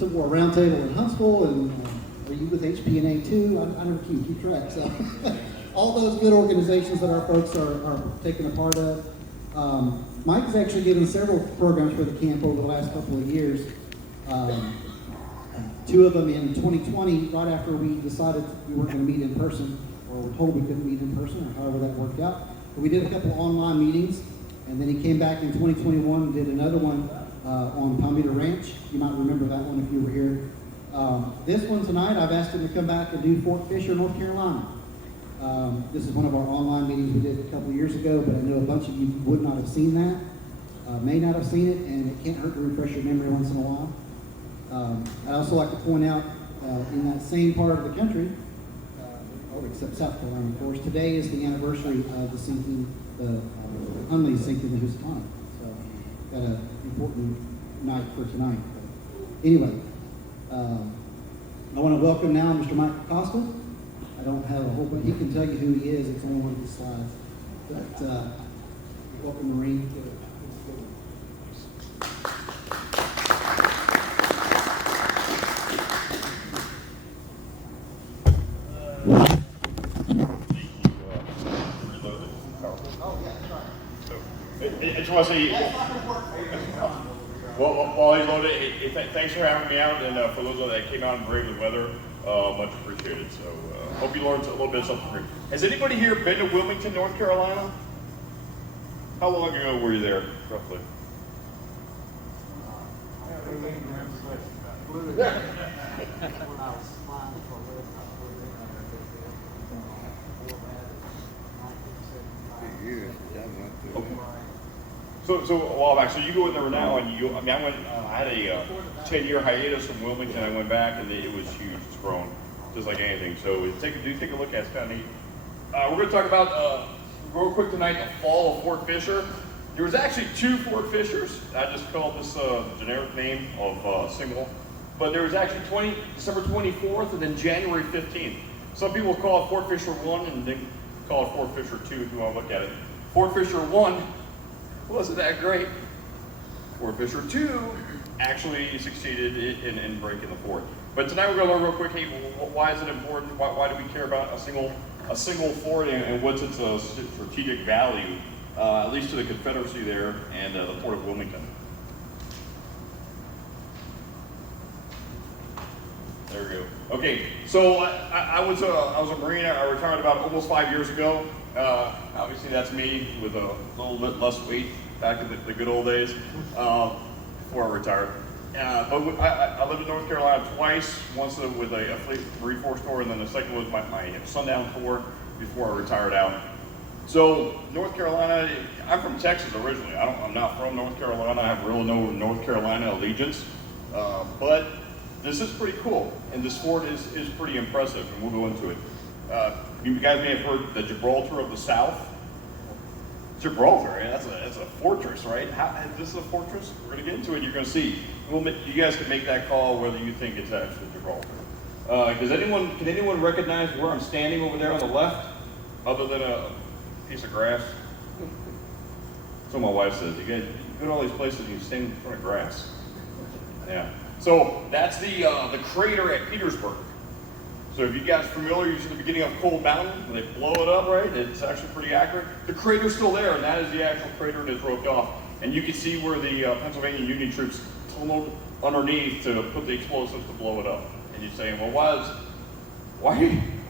Civil War Roundtable in Huntsville, and are you with HPNA too? I never keep track. So all those good organizations that our folks are taking a part of. Mike has actually given several programs for the camp over the last couple of years. Two of them in 2020, right after we decided we weren't going to meet in person, or were told we couldn't meet in person, or however that worked out. But we did a couple of online meetings, and then he came back in 2021 and did another one on Palmito Ranch. You might remember that one if you were here. This one tonight, I've asked him to come back and do Fort Fisher, North Carolina. This is one of our online meetings we did a couple years ago, but I know a bunch of you would not have seen that, may not have seen it, and it can't hurt to refresh your memory once in a while. I'd also like to point out, in that same part of the country, except South Carolina, of course, today is the anniversary of the sinking, the Hunley sinking the Housatonic. So, got an important night for tonight. But anyway, I want to welcome now Mr. Mike Acosta. I don't have a whole bunch. He can tell you who he is. It's only one of the slides. But welcome, Marine. I just want to say, while he's loaded, thanks for having me out, and for those that came out in brave the weather, much appreciated. So, hope you learned a little bit of something great. Has anybody here been to Wilmington, North Carolina? How long ago were you there, roughly? So a while back. So you go in there now, and I had a 10-year hiatus from Wilmington. I went back, and it was huge. It's grown, just like anything. So do take a look at it. It's kind of neat. We're going to talk about real quick tonight the fall of Fort Fisher. There was actually two Fort Fishers. I just called this generic name of single, but there was actually December 24th and then January 15th. Some people call it Fort Fisher 1 and then call it Fort Fisher 2 if you want to look at it. Fort Fisher 1 wasn't that great. Fort Fisher 2 actually succeeded in breaking the fort. But tonight we're going to learn real quick, hey, why is it important? Why do we care about a single fort, and what's its strategic value, at least to the Confederacy there and the Port of Wilmington. There we go. Okay, so I was a Marine. I retired about almost 5 years ago. Obviously, that's me with a little bit less weight back in the good old days before I retired. But I lived in North Carolina twice, once with a Fleet Marine Force tour, and then the second was my sundown tour before I retired out. So North Carolina, I'm from Texas originally. I'm not from North Carolina. I have really no North Carolina allegiance, but this is pretty cool, and this fort is pretty impressive, and we'll go into it. You guys may have heard the Gibraltar of the South. Gibraltar, that's a fortress, right? This is a fortress? We're going to get into it. You're going to see. You guys can make that call whether you think it's actually Gibraltar. Can anyone recognize where I'm standing over there on the left, other than a piece of grass? That's what my wife says. You go to all these places and you stand in front of grass. Yeah. So that's the crater at Petersburg. So if you guys are familiar, you see the beginning of Cold Mountain, when they blow it up, right? It's actually pretty accurate. The crater's still there, and that is the actual crater that is roped off. And you can see where the Pennsylvania Union troops tunneled underneath to put the explosives to blow it up. And you're saying, well, why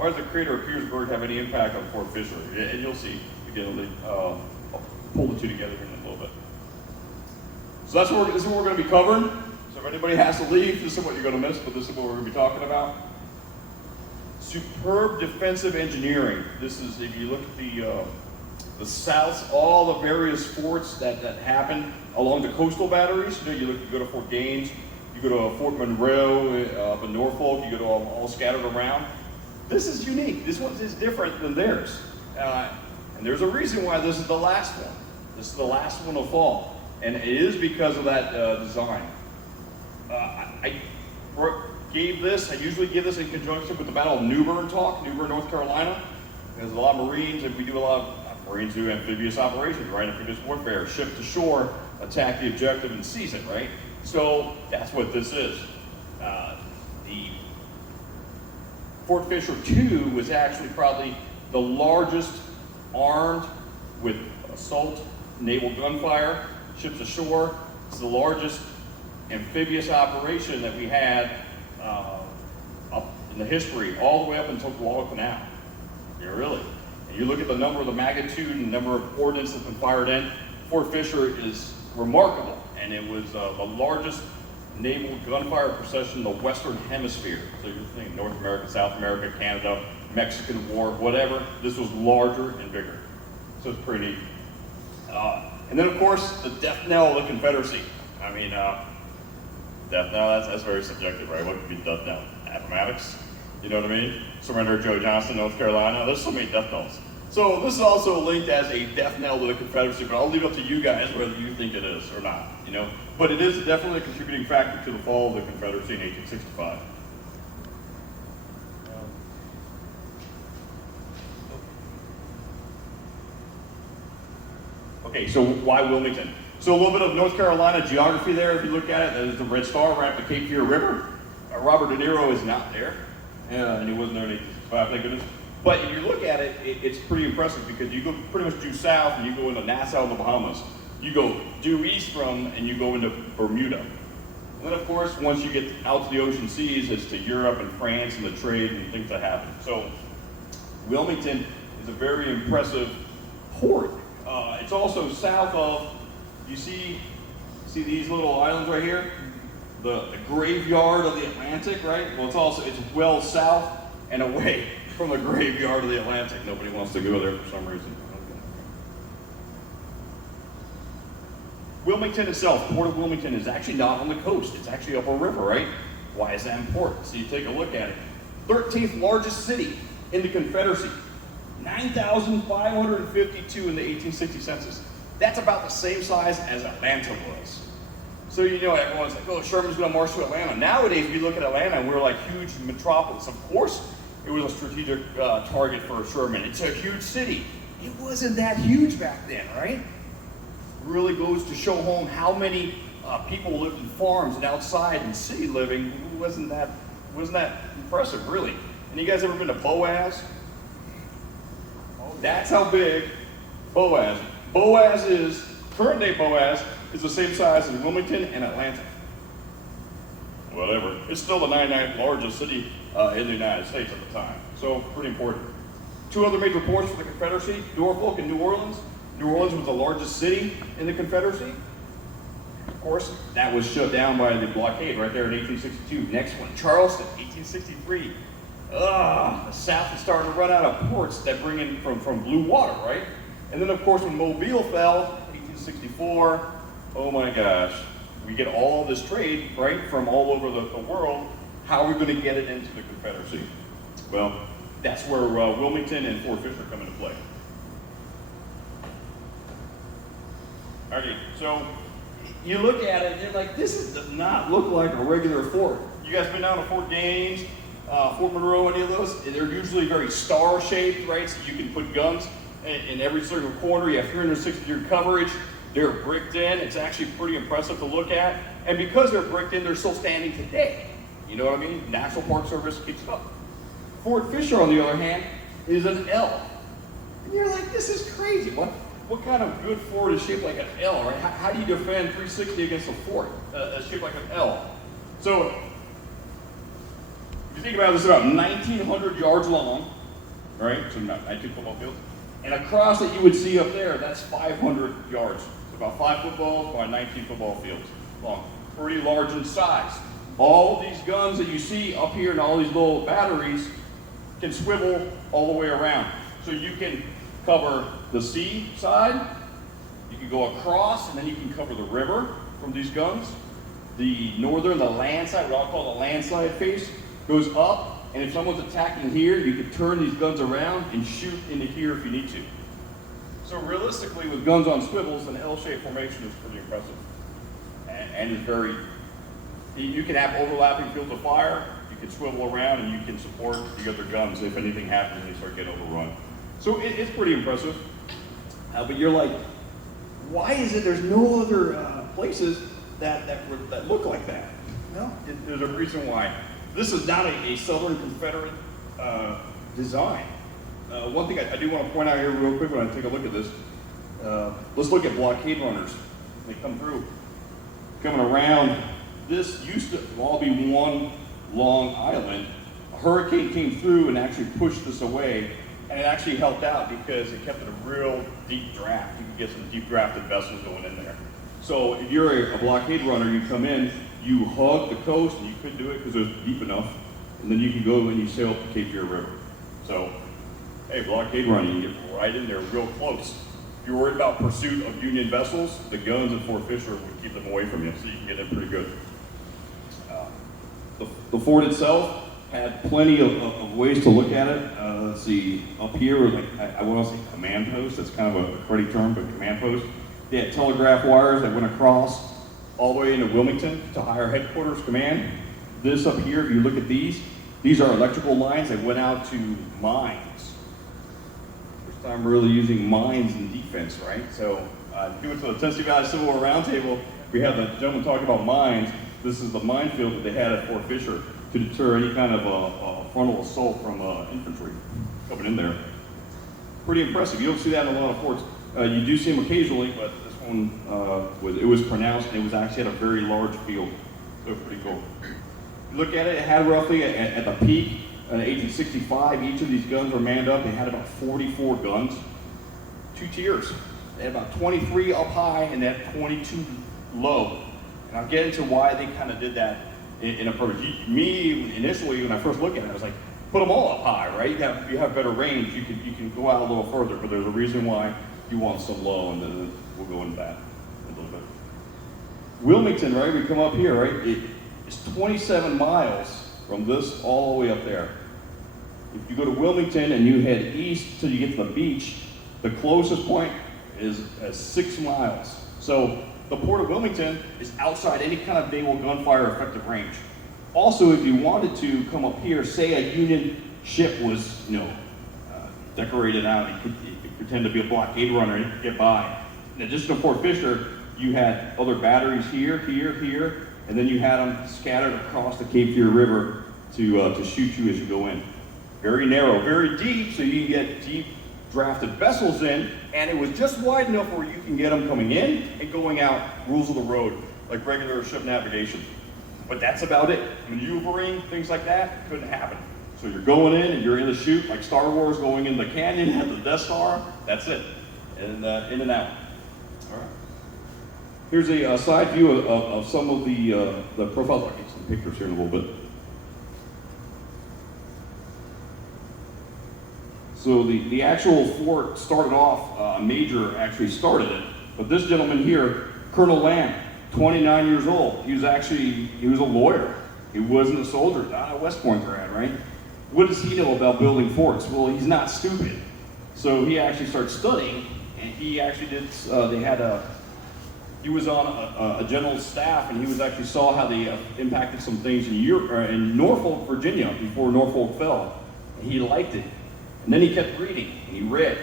does the crater of Petersburg have any impact on Fort Fisher? And you'll see. Again, I'll pull the two together here in a little bit. So this is what we're going to be covering. So if anybody has to leave, this is what you're going to miss, but this is what we're going to be talking about. Superb defensive engineering. This is, if you look at the South, all the various forts that happen along the coastal batteries. You go to Fort Gaines, you go to Fort Monroe up in Norfolk, you go to all scattered around. This is unique. This one is different than theirs. And there's a reason why this is the last one. This is the last one to fall. And it is because of that design. I usually give this in conjunction with the Battle of New Bern talk, New Bern, North Carolina. There's a lot of Marines, and we do a lot of Marines do amphibious operations, right? Amphibious warfare, ship to shore, attack the objective and seize it, right? So that's what this is. The Fort Fisher II was actually probably the largest armed with assault naval gunfire, ships ashore. It's the largest amphibious operation that we had up in the history, all the way up until Guadalcanal. Yeah, really. And you look at the number of the magnitude and number of ordnance that's been fired in, Fort Fisher is remarkable. And it was the largest naval gunfire procession in the Western Hemisphere. So you're thinking North America, South America, Canada, Mexican War, whatever. This was larger and bigger. So it's pretty neat. And then, of course, the death knell of the Confederacy. I mean, death knell, that's very subjective, right? What could be death knell? Appomattox? You know what I mean? Surrender of Joe Johnston, North Carolina. There's so many death knells. So this is also linked as a death knell to the Confederacy, but I'll leave it up to you guys whether you think it is or not, you know? But it is definitely a contributing factor to the fall of the Confederacy in 1865. Okay, so why Wilmington? So a little bit of North Carolina geography there. If you look at it, there's the Red Star right up the Cape Fear River. Robert De Niro is not there, and he wasn't there in 1865, thank goodness. But if you look at it, it's pretty impressive because you go pretty much due south and you go into Nassau and the Bahamas. You go due east from and you go into Bermuda. And then of course, once you get out to the ocean seas, it's to Europe and France and the trade and things that happen. So Wilmington is a very impressive port. It's also south of, you see these little islands right here? The graveyard of the Atlantic, right? Well, it's well south and away from the graveyard of the Atlantic. Nobody wants to go there for some reason. Wilmington itself, Port of Wilmington, is actually not on the coast. It's actually up a river, right? Why is that important? So you take a look at it. 13th largest city in the Confederacy. 9,552 in the 1860 census. That's about the same size as Atlanta was. So you know, everyone's like, oh, Sherman's gonna march to Atlanta. Nowadays, we look at Atlanta and we're like huge metropolis. Of course, it was a strategic target for Sherman. It's a huge city. It wasn't that huge back then, right? Really goes to show home how many people lived in farms and outside and city living. Wasn't that impressive, really? And you guys ever been to Boaz? That's how big Boaz. Current day Boaz is the same size as Wilmington and Atlanta. Whatever. It's still the 99th largest city in the United States at the time. So pretty important. Two other major ports for the Confederacy, Norfolk and New Orleans. New Orleans was the largest city in the Confederacy. Of course, that was shut down by the blockade right there in 1862. Next one, Charleston, 1863. The South is starting to run out of ports that bring in from blue water, right? And then, of course, when Mobile fell, 1864, oh my gosh, we get all this trade, right, from all over the world. How are we going to get it into the Confederacy? Well, that's where Wilmington and Fort Fisher come into play. Okay, so you look at it and you're like, this does not look like a regular fort. You guys been down to Fort Gaines, Fort Monroe, any of those? They're usually very star-shaped, right? So you can put guns in every single corner. You have 360-degree coverage. They're bricked in. It's actually pretty impressive to look at. And because they're bricked in, they're still standing today. You know what I mean? National Park Service keeps it up. Fort Fisher, on the other hand, is an L. And you're like, this is crazy. What kind of good fort is shaped like an L, right? How do you defend 360 against a fort that's shaped like an L? So, if you think about it, it's about 1,900 yards long, right? So about 19 football fields. And across that you would see up there, that's 500 yards. So about 5 footballs by 19 football fields long. Pretty large in size. All these guns that you see up here and all these little batteries can swivel all the way around. So you can cover the sea side, you can go across, and then you can cover the river from these guns. The land side, what I'll call the land side face, goes up, and if someone's attacking here, you can turn these guns around and shoot into here if you need to. So realistically, with guns on swivels, an L-shaped formation is pretty impressive. And it's very, you can have overlapping fields of fire, you can swivel around, and you can support the other guns if anything happens and they start getting overrun. So it's pretty impressive. But you're like, why is it there's no other places that look like that? No, there's a reason why. This is not a Southern Confederate design. One thing I do want to point out here real quick when I take a look at this, let's look at blockade runners. They come through, coming around. This used to all be one long island. A hurricane came through and actually pushed this away, and it actually helped out because it kept it a real deep draft. You could get some deep drafted vessels going in there. So if you're a blockade runner, you come in, you hug the coast, and you couldn't do it because it was deep enough, and then you can go and you sail up the Cape Fear River. So, hey, blockade running, you get right in there real close. If you're worried about pursuit of Union vessels, the guns at Fort Fisher would keep them away from you, so you can get in pretty good. The fort itself had plenty of ways to look at it. Let's see, up here, like I want to say command post, that's kind of a cruddy term, but command post. They had telegraph wires that went across all the way into Wilmington to higher headquarters command. This up here, if you look at these are electrical lines that went out to mines. First time really using mines in defense, right? So if you went to the Tennessee Valley Civil War Roundtable, we had the gentleman talking about mines. This is the minefield that they had at Fort Fisher to deter any kind of frontal assault from infantry coming in there. Pretty impressive. You don't see that in a lot of forts. You do see them occasionally, but this one, it was pronounced, and it was actually at a very large field. So pretty cool. You look at it, it had roughly, at the peak, in 1865, each of these guns were manned up. They had about 44 guns, 2 tiers. They had about 23 up high, and they had 22 low. And I'll get into why they kind of did that in a purpose. Me, initially, when I first looked at it, I was like, put them all up high, right? You have better range. You can go out a little further, but there's a reason why you want some low, and then we'll go into that a little bit. Wilmington, right? We come up here, right? It's 27 miles from this all the way up there. If you go to Wilmington and you head east till you get to the beach, the closest point is 6 miles. So the port of Wilmington is outside any kind of naval gunfire effective range. Also, if you wanted to come up here, say a Union ship was, decorated out, it could pretend to be a blockade runner and it could get by. In addition to Fort Fisher, you had other batteries here, here, and then you had them scattered across the Cape Fear River to shoot you as you go in. Very narrow, very deep, so you can get deep drafted vessels in, and it was just wide enough where you can get them coming in and going out, rules of the road, like regular ship navigation. But that's about it. Maneuvering, things like that, couldn't happen. So you're going in and you're in the chute, like Star Wars going in the canyon at the Death Star, that's it. And in and out. All right. Here's a side view of some of the profiles. I'll get some pictures here in a little bit. So the actual fort started off, a major actually started it, but this gentleman here, Colonel Lamb, 29 years old, he was a lawyer. He wasn't a soldier, not a West Point grad, right? What does he know about building forts? Well, he's not stupid. So he actually started studying, and he actually did, he was on a general's staff, and he actually saw how they impacted some things in Norfolk, Virginia, before Norfolk fell. And he liked it. And then he kept reading, and he read.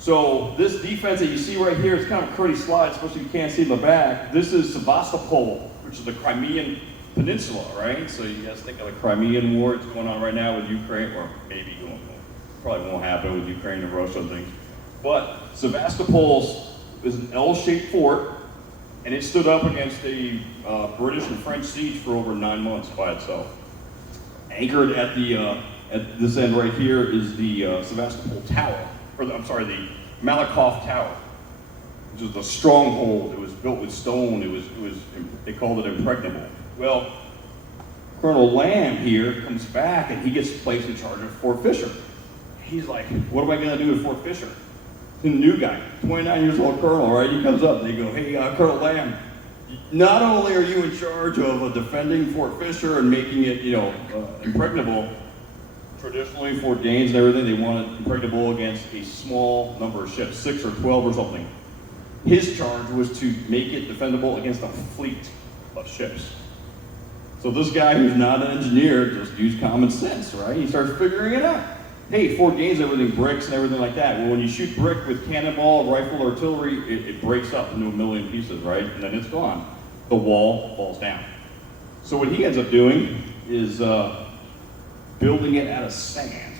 So this defense that you see right here, it's kind of a cruddy slide, especially if you can't see in the back. This is Sevastopol, which is the Crimean Peninsula, right? So you guys think of the Crimean War, it's going on right now with Ukraine, or maybe probably won't happen with Ukraine and Russia and things. But Sevastopol is an L-shaped fort, and it stood up against a British and French siege for over 9 months by itself. Anchored at this end right here is the Sevastopol Tower, the Malakoff Tower, which is the stronghold. It was built with stone. They called it impregnable. Well, Colonel Lamb here comes back and he gets placed in charge of Fort Fisher. He's like, what am I going to do at Fort Fisher? The new guy, 29 years old colonel, right? He comes up and they go, hey, Colonel Lamb, not only are you in charge of defending Fort Fisher and making it, impregnable. Traditionally, Fort Gaines and everything, they wanted impregnable against a small number of ships, 6 or 12 or something. His charge was to make it defendable against a fleet of ships. So this guy who's not an engineer just used common sense, right? He starts figuring it out. Hey, Fort Gaines, everything bricks and everything like that. Well, when you shoot brick with cannonball, rifle, artillery, it breaks up into a million pieces, right? And then it's gone. The wall falls down. So what he ends up doing is building it out of sand.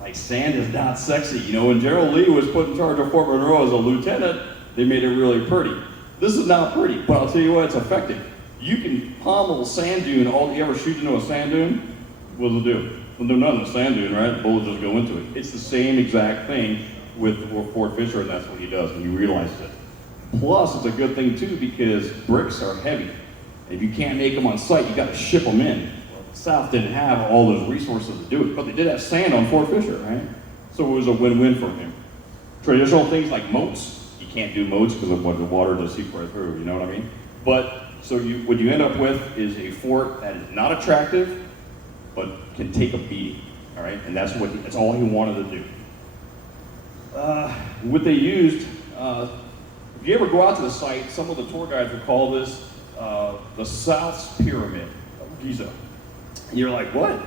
Like, sand is not sexy. You know, when General Lee was put in charge of Fort Monroe as a lieutenant, they made it really pretty. This is not pretty, but I'll tell you what, it's effective. You can pommel a sand dune. You ever shoot into a sand dune? What does it do? Well, do nothing in a sand dune, right? Bullets just go into it. It's the same exact thing with Fort Fisher, and that's what he does, and he realizes it. Plus, it's a good thing too, because bricks are heavy. If you can't make them on site, you got to ship them in. Well, the South didn't have all those resources to do it, but they did have sand on Fort Fisher, right? So it was a win-win for him. Traditional things like moats, you can't do moats because of what the water just seeps right through, you know what I mean? But, so what you end up with is a fort that is not attractive, but can take a beating, all right? And that's all he wanted to do. What they used, if you ever go out to the site, some of the tour guides would call this the South's Pyramid of Giza. And you're like, what?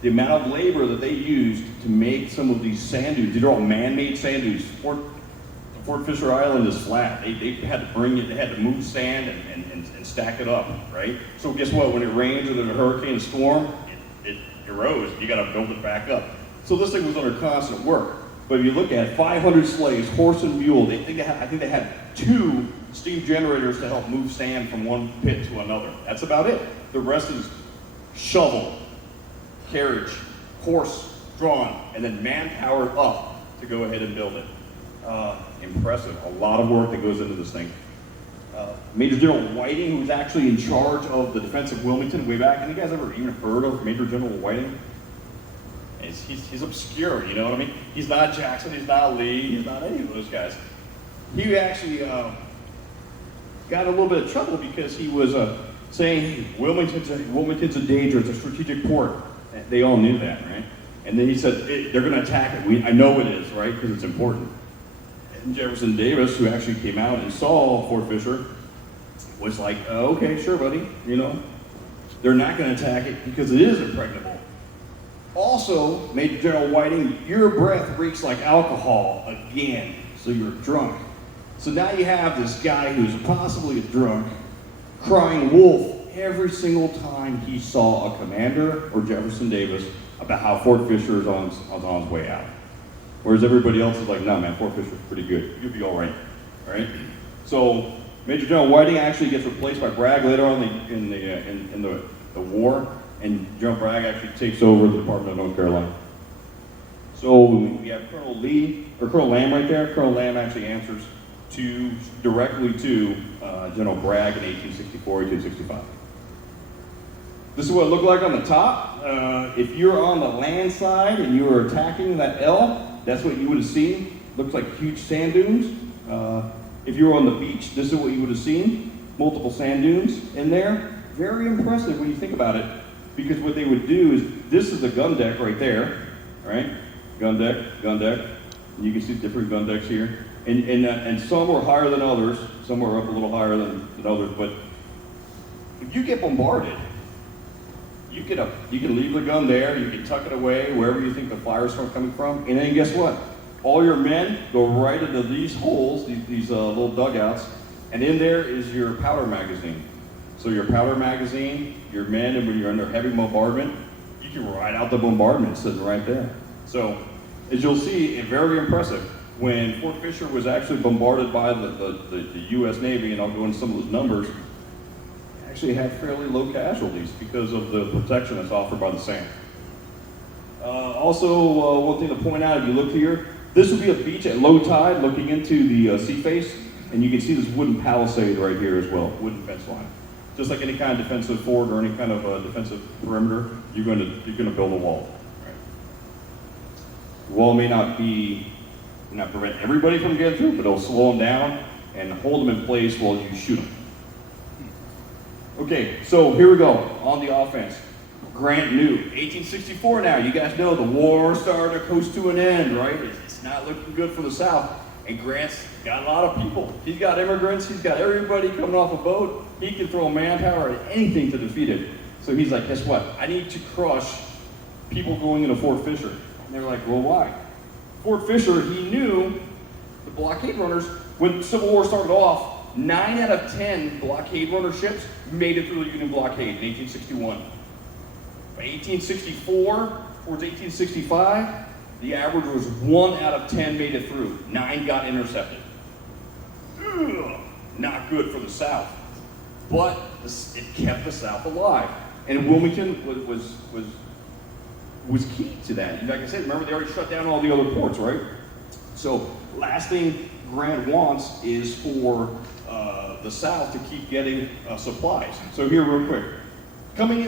The amount of labor that they used to make some of these sand dunes, these are all man-made sand dunes. Fort Fisher Island is flat. They had to bring it, they had to move sand and stack it up, right? So guess what? When it rains or there's a hurricane, a storm, it erodes. You got to build it back up. So this thing was under constant work. But if you look at 500 slaves, horse and mule, I think they had 2 steam generators to help move sand from one pit to another. That's about it. The rest is shovel, carriage, horse drawn, and then manpower up to go ahead and build it. Impressive. A lot of work that goes into this thing. Major General Whiting, who's actually in charge of the defense of Wilmington way back. Any guys ever even heard of Major General Whiting? He's obscure, you know what I mean? He's not Jackson, he's not Lee, he's not any of those guys. He actually got a little bit of trouble because he was saying, hey, Wilmington's a danger, it's a strategic port. They all knew that, right? And then he said, they're gonna attack it. I know it is, right? Because it's important. And Jefferson Davis, who actually came out and saw Fort Fisher, was like, okay, sure, buddy, you know, they're not gonna attack it because it is impregnable. Also, Major General Whiting, your breath reeks like alcohol again, so you're drunk. So now you have this guy who's possibly a drunk crying wolf every single time he saw a commander or Jefferson Davis about how Fort Fisher is on its way out. Whereas everybody else is like, no man, Fort Fisher's pretty good. You'll be all right? So Major General Whiting actually gets replaced by Bragg later on in the war. And General Bragg actually takes over the Department of North Carolina. So we have Colonel Lamb right there. Colonel Lamb actually answers directly to General Bragg in 1864, 1865. This is what it looked like on the top. If you're on the land side and you were attacking that L, that's what you would have seen. Looks like huge sand dunes. If you were on the beach, this is what you would have seen. Multiple sand dunes in there. Very impressive when you think about it. Because what they would do is, this is the gun deck right there, right? Gun deck. And you can see different gun decks here. And some were higher than others. Some were up a little higher than others. But if you get bombarded, you can leave the gun there. You can tuck it away wherever you think the fire's coming from. And then guess what? All your men go right into these holes, these little dugouts. And in there is your powder magazine. So your powder magazine, your men, and when you're under heavy bombardment, you can ride out the bombardment sitting right there. So, as you'll see, it's very impressive. When Fort Fisher was actually bombarded by the U.S. Navy, and I'll go into some of those numbers, it actually had fairly low casualties because of the protection that's offered by the sand. Also, one thing to point out, if you look here, this would be a beach at low tide looking into the sea face, and you can see this wooden palisade right here as well, wooden fence line. Just like any kind of defensive fort or any kind of defensive perimeter, you're going to build a wall. Right? The wall may not prevent everybody from getting through, but it'll slow them down and hold them in place while you shoot them. Okay, so here we go on the offense. Grant knew 1864 now. You guys know the war started to coast to an end, right? It's not looking good for the South. And Grant's got a lot of people. He's got immigrants. He's got everybody coming off a boat. He can throw manpower at anything to defeat it. So he's like, guess what? I need to crush people going into Fort Fisher. And they're like, well, why? Fort Fisher, he knew the blockade runners, when the Civil War started off, 9 out of 10 blockade runner ships made it through the Union blockade in 1861. By 1864, towards 1865, the average was 1 out of 10 made it through. 9 got intercepted. Ugh, not good for the South. But it kept the South alive. And Wilmington was key to that. Like I said, remember they already shut down all the other ports, right? So last thing Grant wants is for the South to keep getting supplies. So here real quick.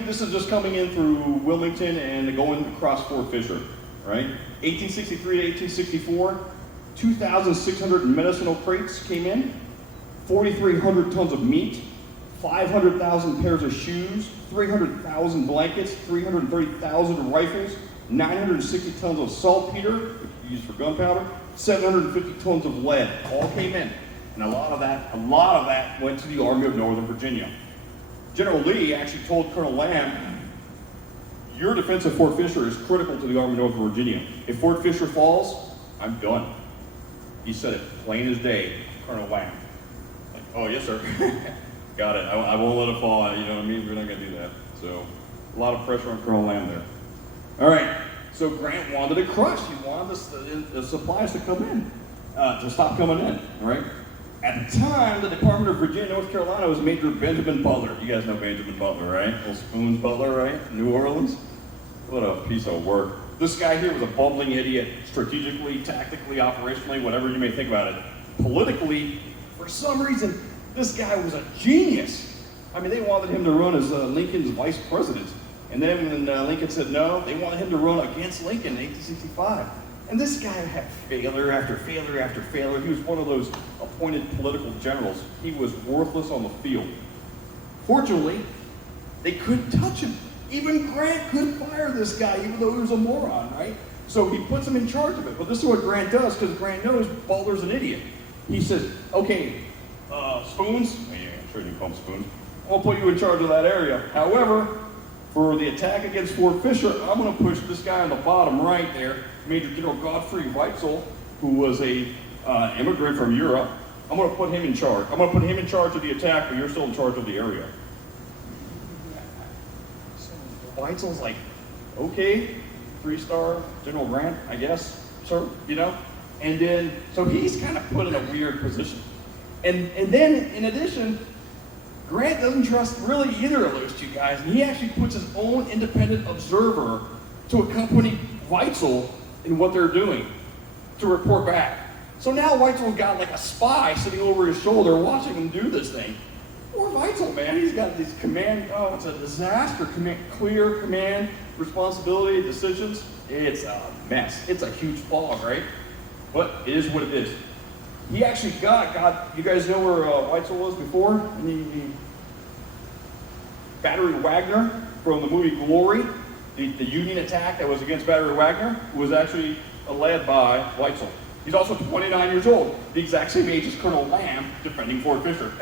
This is just coming in through Wilmington and going across Fort Fisher, right? 1863 to 1864, 2,600 medicinal crates came in, 4,300 tons of meat, 500,000 pairs of shoes, 300,000 blankets, 330,000 rifles, 960 tons of saltpeter, used for gunpowder, 750 tons of lead, all came in. And a lot of that went to the Army of Northern Virginia. General Lee actually told Colonel Lamb, your defense of Fort Fisher is critical to the Army of Northern Virginia. If Fort Fisher falls, I'm done. He said it plain as day, Colonel Lamb. Like, oh, yes, sir. Got it. I won't let it fall. You know what I mean? We're not going to do that. So, a lot of pressure on Colonel Lamb there. All right. So, Grant wanted it crushed. He wanted the supplies to come in, to stop coming in. All right. At the time, the Department of Virginia, North Carolina was Major Benjamin Butler. You guys know Benjamin Butler, right? Old Spoons Butler, right? New Orleans. What a piece of work. This guy here was a bumbling idiot, strategically, tactically, operationally, whatever you may think about it. Politically, for some reason, this guy was a genius. I mean, they wanted him to run as Lincoln's vice president. And then when Lincoln said no, they wanted him to run against Lincoln in 1865. And this guy had failure after failure after failure. He was one of those appointed political generals. He was worthless on the field. Fortunately, they couldn't touch him. Even Grant couldn't fire this guy, even though he was a moron, right? So he puts him in charge of it. But this is what Grant does, because Grant knows Butler's an idiot. He says, okay, Spoons, yeah, I'm sure you call him Spoons, I'll put you in charge of that area. However, for the attack against Fort Fisher, I'm going to push this guy on the bottom right there, Major General Godfrey Weitzel, who was a immigrant from Europe. I'm going to put him in charge. I'm going to put him in charge of the attack, but you're still in charge of the area. So Weitzel's like, okay, 3-star General Grant, I guess, sir, you know? And then, so he's kind of put in a weird position. And then, in addition, Grant doesn't trust really either of those two guys, and he actually puts his own independent observer to accompany Weitzel in what they're doing to report back. So now Weitzel's got like a spy sitting over his shoulder watching him do this thing. Poor Weitzel, man, he's got these it's a disaster, clear command, responsibility, decisions. It's a mess. It's a huge fog, right? But it is what it is. He actually got you guys know where Weitzel was before? Battery Wagner from the movie Glory, the Union attack that was against Battery Wagner was actually led by Weitzel. He's also 29 years old, the exact same age as Colonel Lamb defending Fort Fisher.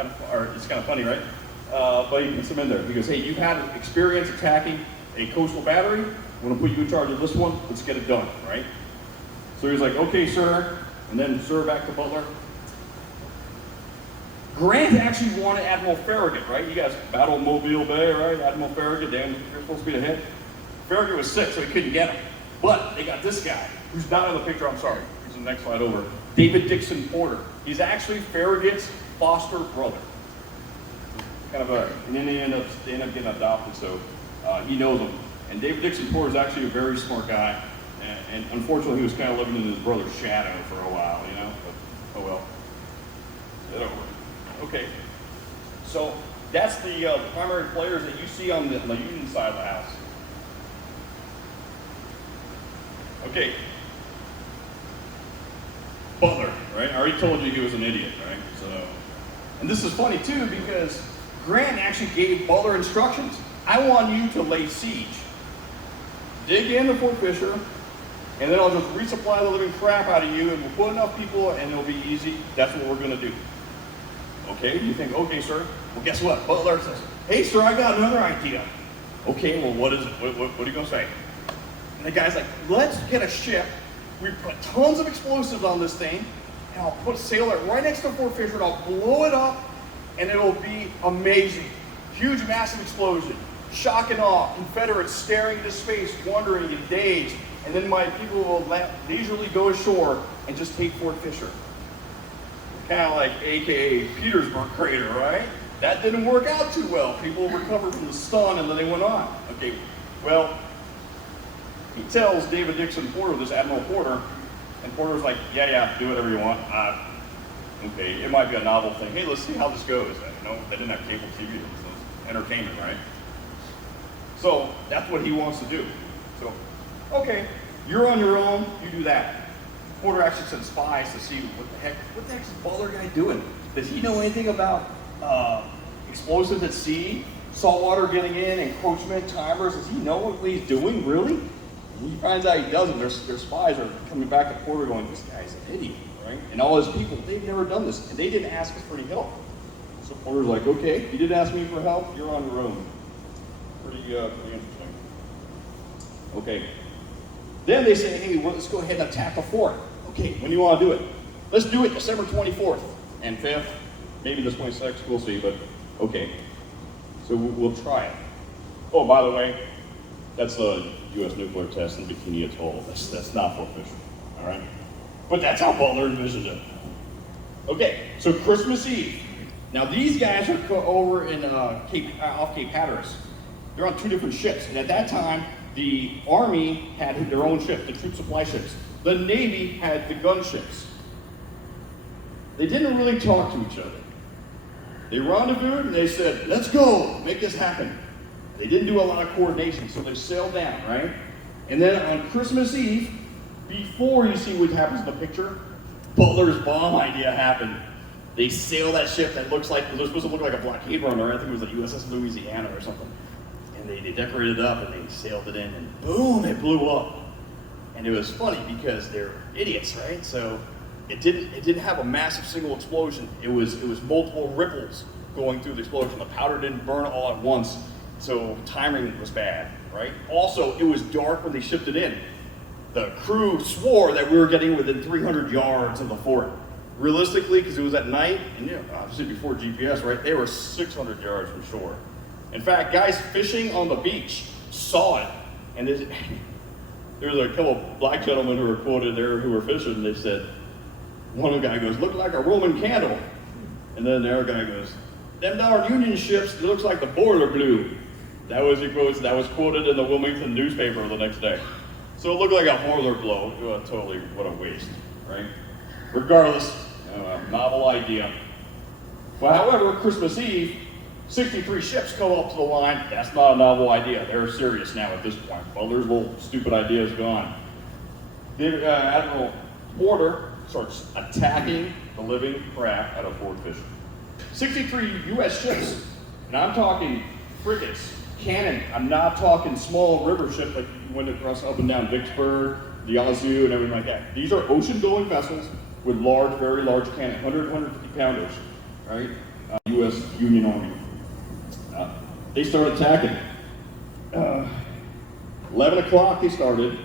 It's kind of funny, right? But he puts him in there. He goes, hey, you've had experience attacking a coastal battery. I'm going to put you in charge of this one. Let's get it done, right? So he's like, okay, sir. And then sir back to Butler. Grant actually wanted Admiral Farragut, right? You guys battle Mobile Bay, right? Admiral Farragut, damn, full speed ahead. Farragut was sick, so he couldn't get him. But they got this guy, who's not in the picture, I'm sorry. He's in the next slide over. David Dixon Porter. He's actually Farragut's foster brother. And then they end up getting adopted, so he knows him. And David Dixon Porter is actually a very smart guy. And unfortunately, he was kind of living in his brother's shadow for a while, you know? But, oh well. Get over it. Okay. So that's the primary players that you see on the Union side of the house. Okay. Butler, right? I already told you he was an idiot, right? So, and this is funny too because Grant actually gave Butler instructions. I want you to lay siege. Dig into Fort Fisher, and then I'll just resupply the living crap out of you, and we'll put enough people, and it'll be easy. That's what we're going to do. Okay, you think, okay, sir. Well, guess what? Butler says, hey, sir, I got another idea. Okay, well, what is it? What are you going to say? And the guy's like, let's get a ship. We put tons of explosives on this thing, and I'll sail it right next to Fort Fisher, and I'll blow it up, and it'll be amazing. Huge, massive explosion. Shock and awe. Confederates staring into space, wondering in days. And then my people will leisurely go ashore and just take Fort Fisher. Kind of like AKA Petersburg crater, right? That didn't work out too well. People recovered from the stun and then they went on. Okay, well, he tells David Dixon Porter, this Admiral Porter, and Porter's like, yeah, do whatever you want. Okay, it might be a novel thing. Hey, let's see how this goes. You know, they didn't have cable TV, it was entertainment, right? So that's what he wants to do. So, okay, you're on your own, you do that. Porter actually sent spies to see what the heck is this Butler guy doing? Does he know anything about explosives at sea, saltwater getting in, encroachment, timers? Does he know what he's doing, really? And he finds out he doesn't. Their spies are coming back to Porter going, this guy's an idiot, right? And all his people, they've never done this, and they didn't ask us for any help. So Porter's like, okay, you didn't ask me for help, you're on your own. Pretty interesting. Okay. Then they say, hey, well, let's go ahead and attack the fort. Okay, when do you want to do it? Let's do it December 24th and 5th, maybe the 26th, we'll see, but okay. So we'll try it. Oh, by the way, that's a U.S. nuclear test in Bikini Atoll. That's not Fort Fisher, all right? But that's how Butler envisioned it. Okay, so Christmas Eve. Now these guys are over in off Cape Hatteras. They're on two different ships, and at that time, the Army had their own ship, the troop supply ships. The Navy had the gunships. They didn't really talk to each other. They rendezvoused and they said, let's go, make this happen. They didn't do a lot of coordination, so they sailed down, right? And then on Christmas Eve, before you see what happens in the picture, Butler's bomb idea happened. They sail that ship that looks like, they're supposed to look like a blockade runner. I think it was the USS Louisiana or something. And they decorated it up and they sailed it in and boom, it blew up. And it was funny because they're idiots, right? So it didn't have a massive single explosion. It was multiple ripples going through the explosion. The powder didn't burn all at once, so timing was bad, right? Also, it was dark when they shipped it in. The crew swore that we were getting within 300 yards of the fort. Realistically, because it was at night, and obviously before GPS, right? They were 600 yards from shore. In fact, guys fishing on the beach saw it, and there was a couple of black gentlemen who were quoted there who were fishing, and they said, one guy goes, looked like a Roman candle. And then the other guy goes, them darn Union ships, it looks like the boiler blew. That was quoted in the Wilmington newspaper the next day. So it looked like a boiler blow. Totally, what a waste, right? Regardless, novel idea. Well, however, Christmas Eve, 63 ships come up to the line. That's not a novel idea. They're serious now at this point. Butler's little stupid idea is gone. Admiral Porter starts attacking the living crap out of Fort Fisher. 63 U.S. ships, and I'm talking frigates, cannon. I'm not talking small river ships like you went across up and down Vicksburg, the Yazoo, and everything like that. These are ocean-going vessels with large, very large cannon, 150 pounders, right? U.S. Union Army. They started attacking. 11 o'clock they started,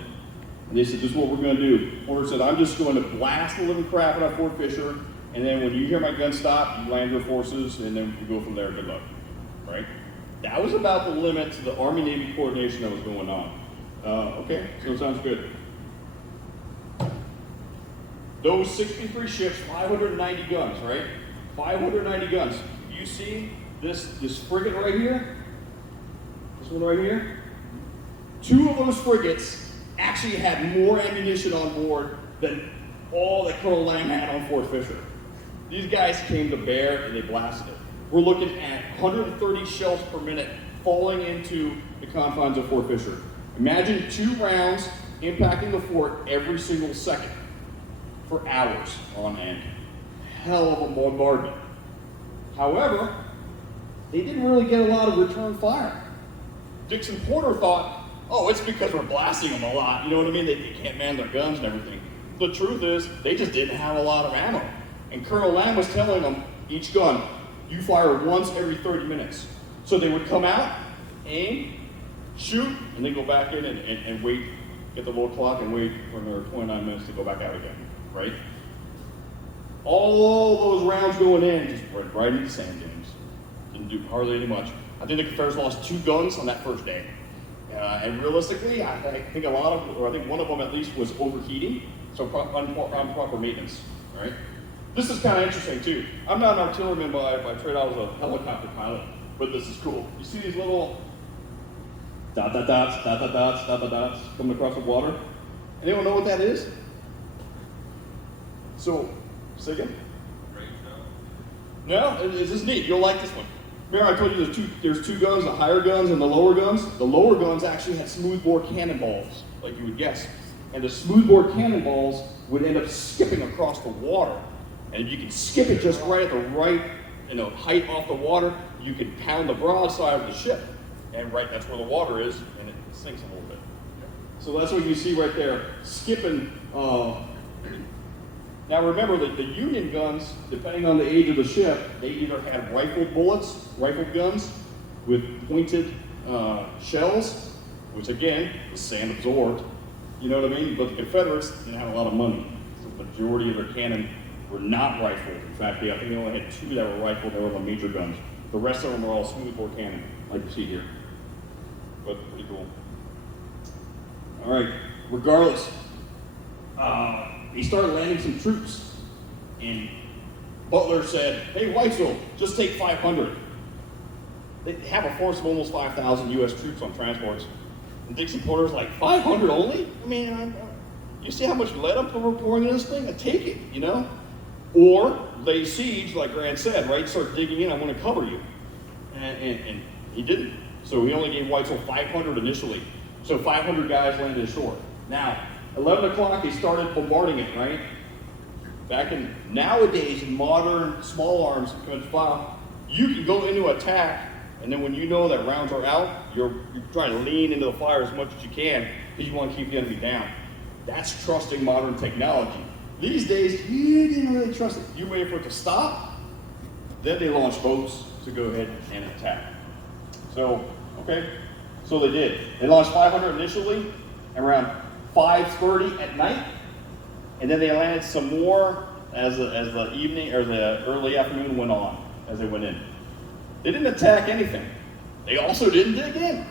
and they said, this is what we're going to do. Porter said, I'm just going to blast the living crap out of Fort Fisher, and then when you hear my gun stop, you land your forces, and then we go from there. Good luck, right? That was about the limit to the Army-Navy coordination that was going on. Okay, so it sounds good. Those 63 ships, 590 guns, right? 590 guns. You see this frigate right here? This one right here? Two of those frigates actually had more ammunition on board than all that Colonel Lamb had on Fort Fisher. These guys came to bear and they blasted it. We're looking at 130 shells per minute falling into the confines of Fort Fisher. Imagine 2 rounds impacting the fort every single second for hours on end. Hell of a bombardment. However, they didn't really get a lot of return fire. Dixon Porter thought, oh, it's because we're blasting them a lot. You know what I mean? They can't man their guns and everything. The truth is, they just didn't have a lot of ammo. And Colonel Lamb was telling them, each gun, you fire once every 30 minutes. So they would come out, aim, shoot, and then go back in and wait, get the little clock and wait for another 29 minutes to go back out again, right? All those rounds going in, just went right into sand dunes. Didn't do hardly any much. I think the Confederates lost 2 guns on that first day. And realistically, I think one of them at least was overheating, so improper maintenance, all right? This is kind of interesting too. I'm not an artilleryman by trade, I was a helicopter pilot, but this is cool. You see these little dot, dot, dots, dot, dot, dots, dot, dot, dots coming across the water? Anyone know what that is? So, say again? No, it's just neat. You'll like this one. Remember I told you there's two guns, the higher guns and the lower guns? The lower guns actually had smoothbore cannonballs, like you would guess. And the smoothbore cannonballs would end up skipping across the water. And if you can skip it just right at the right height off the water, you can pound the broadside of the ship. And right, that's where the water is, and it sinks a little bit. So that's what you see right there, skipping. Now remember that the Union guns, depending on the age of the ship, they either had rifled bullets, rifled guns, with pointed shells, which again, was sand absorbed. You know what I mean? But the Confederates didn't have a lot of money. So the majority of their cannon were not rifled. In fact, I think they only had 2 that were rifled. They were the major guns. The rest of them were all smoothbore cannon, like you see here. But pretty cool. All right, regardless, he started landing some troops. And Butler said, hey, Weitzel, just take 500. They have a force of almost 5,000 U.S. troops on transports. And Dixie Porter's like, 500 only? I mean, you see how much lead I'm pouring in this thing? I take it, you know? Or lay siege, like Grant said, right? Start digging in, I want to cover you. And he didn't. So he only gave Weitzel 500 initially. So 500 guys landed ashore. Now, 11 o'clock, he started bombarding it, right? Back in, nowadays, in modern small arms, you can go into attack, and then when you know that rounds are out, you're trying to lean into the fire as much as you can, because you want to keep the enemy down. That's trusting modern technology. These days, you didn't really trust it. You waited for it to stop, then they launched boats to go ahead and attack. So, okay, so they did. They launched 500 initially, and around 5:30 at night, and then they landed some more as the evening or the early afternoon went on, as they went in. They didn't attack anything. They also didn't dig in.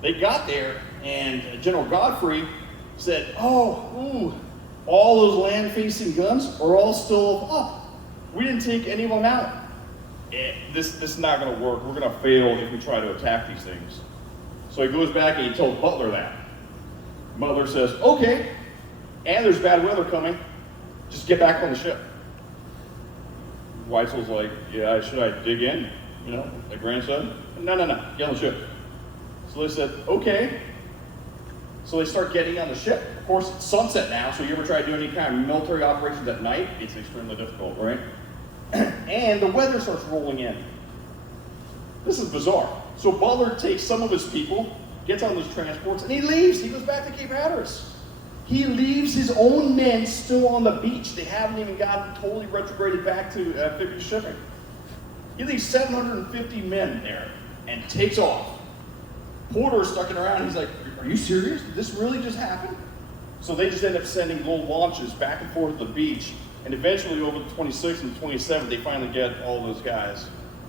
They got there, and General Godfrey said, all those land-facing guns are all still up. We didn't take any of them out. This is not going to work. We're going to fail if we try to attack these things. So he goes back and he told Butler that. Butler says, okay, and there's bad weather coming. Just get back on the ship. Weitzel's like, yeah, should I dig in? You know, like Grant said. No, get on the ship. So they said, okay. So they start getting on the ship. Of course, it's sunset now, so you ever try to do any kind of military operations at night, it's extremely difficult, right? And the weather starts rolling in. This is bizarre. So Butler takes some of his people, gets on those transports, and he leaves. He goes back to Cape Hatteras. He leaves his own men still on the beach. They haven't even gotten totally retrograded back to amphibious shipping. He leaves 750 men there and takes off. Porter's stuck around. He's like, are you serious? Did this really just happen? So they just end up sending little launches back and forth to the beach. And eventually, over the 26th and the 27th, they finally get all those guys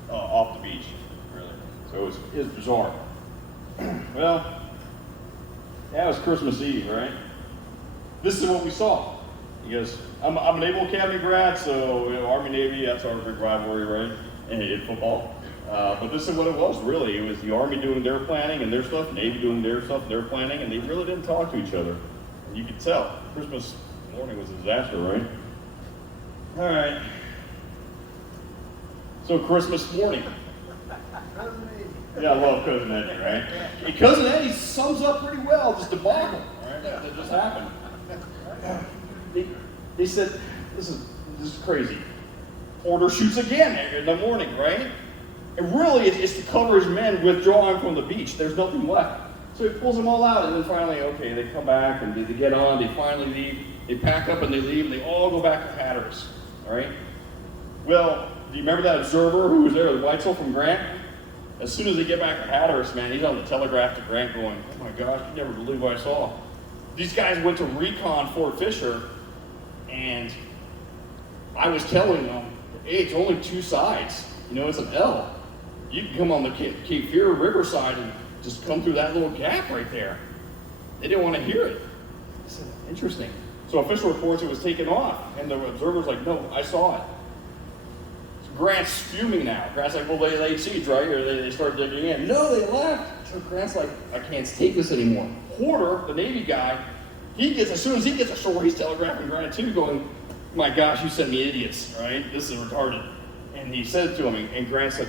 off the beach. Really. So it was bizarre. Well, that was Christmas Eve, right? This is what we saw. He goes, I'm a Naval Academy grad, so Army, Navy, that's our big rivalry, right? And in football. But this is what it was, really. It was the Army doing their planning and their stuff, Navy doing their stuff and their planning, and they really didn't talk to each other. And you could tell. Christmas morning was a disaster, right? All right. So Christmas morning. Yeah, I love Cousin Eddie, right? And Cousin Eddie sums up pretty well this debacle, right? That just happened. They said, this is crazy. Porter shoots again in the morning, right? And really, it's to cover his men withdrawing from the beach. There's nothing left. So he pulls them all out, and then finally, okay, they come back, and they get on, they finally leave. They pack up, and they leave, and they all go back to Hatteras, all right? Well, do you remember that observer who was there, the Weitzel from Grant? As soon as they get back to Hatteras, man, he's on the telegraph to Grant going, oh my gosh, you never believe what I saw. These guys went to recon Fort Fisher, and I was telling them, hey, it's only two sides. You know, it's an L. You can come on the Cape Fear Riverside and just come through that little gap right there. They didn't want to hear it. I said, interesting. So official reports it was taken off, and the observer's like, no, I saw it. So Grant's fuming now. Grant's like, well, they laid siege, right? Or they started digging in. No, they left. So Grant's like, I can't take this anymore. Porter, the Navy guy, as soon as he gets ashore, he's telegraphing Grant too, going, my gosh, you sent me idiots, right? This is retarded. And he said to him, and Grant said,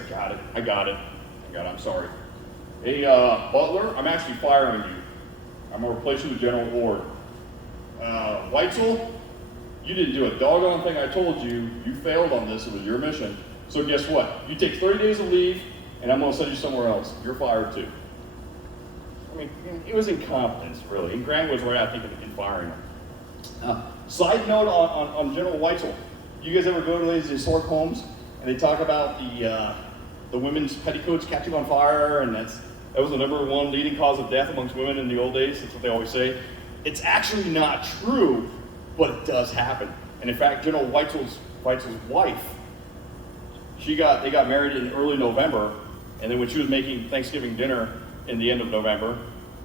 I got it, I'm sorry. Hey, Butler, I'm actually firing you. I'm gonna replace you with General Ward. Weitzel, you didn't do a doggone thing I told you. You failed on this, it was your mission. So guess what? You take 30 days of leave, and I'm gonna send you somewhere else. You're fired too. I mean, it was incompetence, really. And Grant was right, I think, in firing him. Side note on General Weitzel. You guys ever go to these historic homes, and they talk about the women's petticoats catching on fire, and that was the #1 leading cause of death amongst women in the old days. That's what they always say. It's actually not true, but it does happen. And in fact, General Weitzel's wife, they got married in early November, and then when she was making Thanksgiving dinner in the end of November,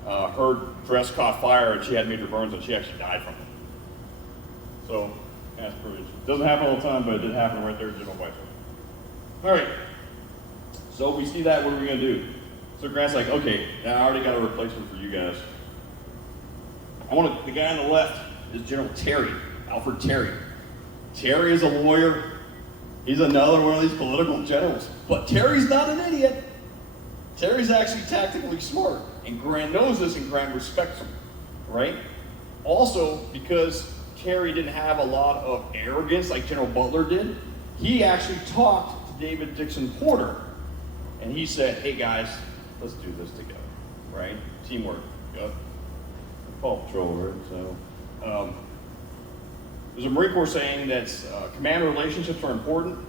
her dress caught fire and she had major burns and she actually died from it. So, that's privilege. Doesn't happen all the time, but it did happen right there at General Weitzel. All right, so we see that, what are we gonna do? So Grant's like, okay, I already got a replacement for you guys. The guy on the left is General Terry, Alfred Terry. Terry is a lawyer. He's another one of these political generals. But Terry's not an idiot. Terry's actually tactically smart. And Grant knows this and Grant respects him, right? Also, because Terry didn't have a lot of arrogance like General Butler did, he actually talked to David Dixon Porter. And he said, hey guys, let's do this together, right? Teamwork. Yep. Paw Patrol, right? So, there's a Marine Corps saying that commander relationships are important,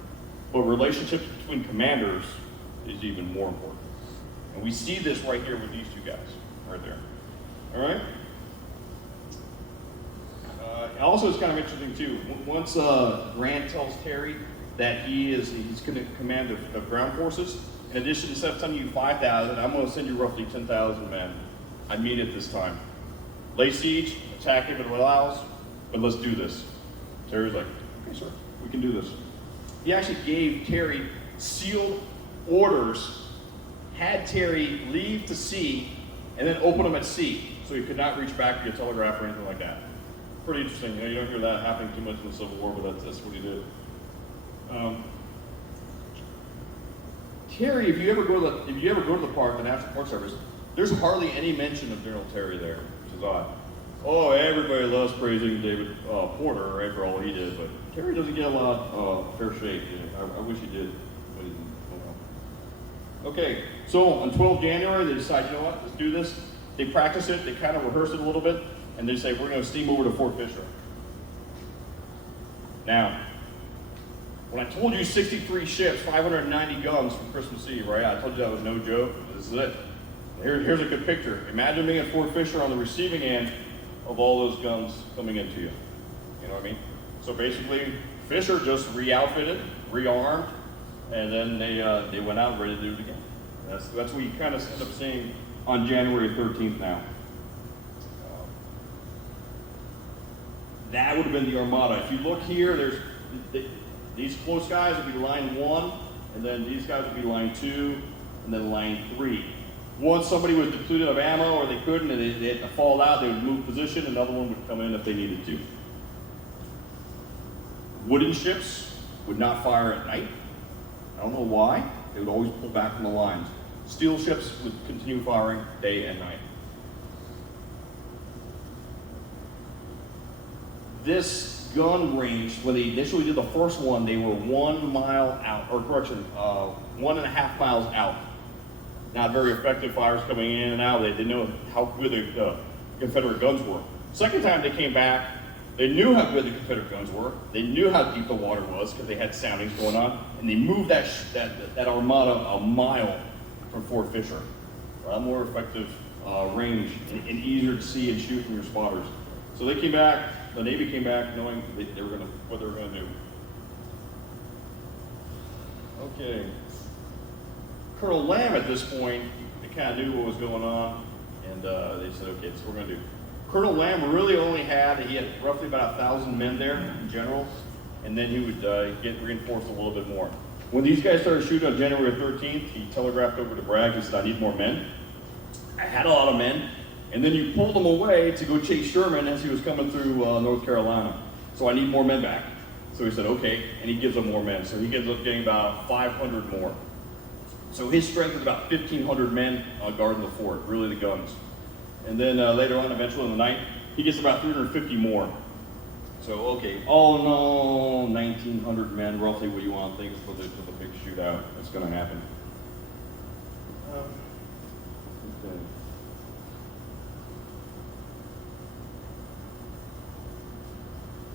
but relationships between commanders is even more important. And we see this right here with these two guys, right there. All right? Also, it's kind of interesting too. Once Grant tells Terry that he's going to command of ground forces, in addition, instead of sending you 5,000, I'm going to send you roughly 10,000 men. I mean it this time. Lay siege, attack if it allows, but let's do this. Terry's like, okay, sir, we can do this. He actually gave Terry sealed orders, had Terry leave to sea, and then open them at sea, so he could not reach back to get telegraph or anything like that. Pretty interesting. You don't hear that happening too much in the Civil War, but that's what he did. Terry, if you ever go to the park, the National Park Service, there's hardly any mention of General Terry there, which is odd. Oh, everybody loves praising David Porter, right, for all he did, but Terry doesn't get a lot of fair shake. I wish he did, but he didn't. Oh well. Okay, so on 12 January, they decide, you know what, let's do this. They practice it, they kind of rehearse it a little bit, and they say, we're going to steam over to Fort Fisher. Now, when I told you 63 ships, 590 guns from Christmas Eve, right? I told you that was no joke. This is it. Here's a good picture. Imagine being at Fort Fisher on the receiving end of all those guns coming into you. You know what I mean? So basically, Fisher just re-outfitted, rearmed, and then they went out ready to do it again. That's what you kind of end up seeing on January 13th now. That would have been the Armada. If you look here, these close guys would be line 1, and then these guys would be line 2, and then line 3. Once somebody was depleted of ammo or they couldn't and they had to fall out, they would move position, another one would come in if they needed to. Wooden ships would not fire at night. I don't know why. They would always pull back from the lines. Steel ships would continue firing day and night. This gun range, when they initially did the first one, they were 1 mile out, or correction, 1.5 miles out. Not very effective fires coming in and out. They didn't know how good the Confederate guns were. Second time they came back, they knew how good the Confederate guns were. They knew how deep the water was because they had soundings going on, and they moved that Armada a mile from Fort Fisher. A lot more effective range and easier to see and shoot from your spotters. So they came back. The Navy came back knowing what they were going to do. Okay. Colonel Lamb at this point, they kind of knew what was going on, and they said, okay, that's what we're going to do. Colonel Lamb really only he had roughly about 1,000 men there in general, and then he would get reinforced a little bit more. When these guys started shooting on January 13th, he telegraphed over to Bragg, he said, I need more men. I had a lot of men, and then you pulled them away to go chase Sherman as he was coming through North Carolina. So I need more men back. So he said, okay, and he gives them more men. So he ends up getting about 500 more. So his strength is about 1,500 men guarding the fort, really the guns. And then later on, eventually in the night, he gets about 350 more. So, okay, all in all, 1,900 men, roughly what you want to think for the big shootout that's going to happen. Okay.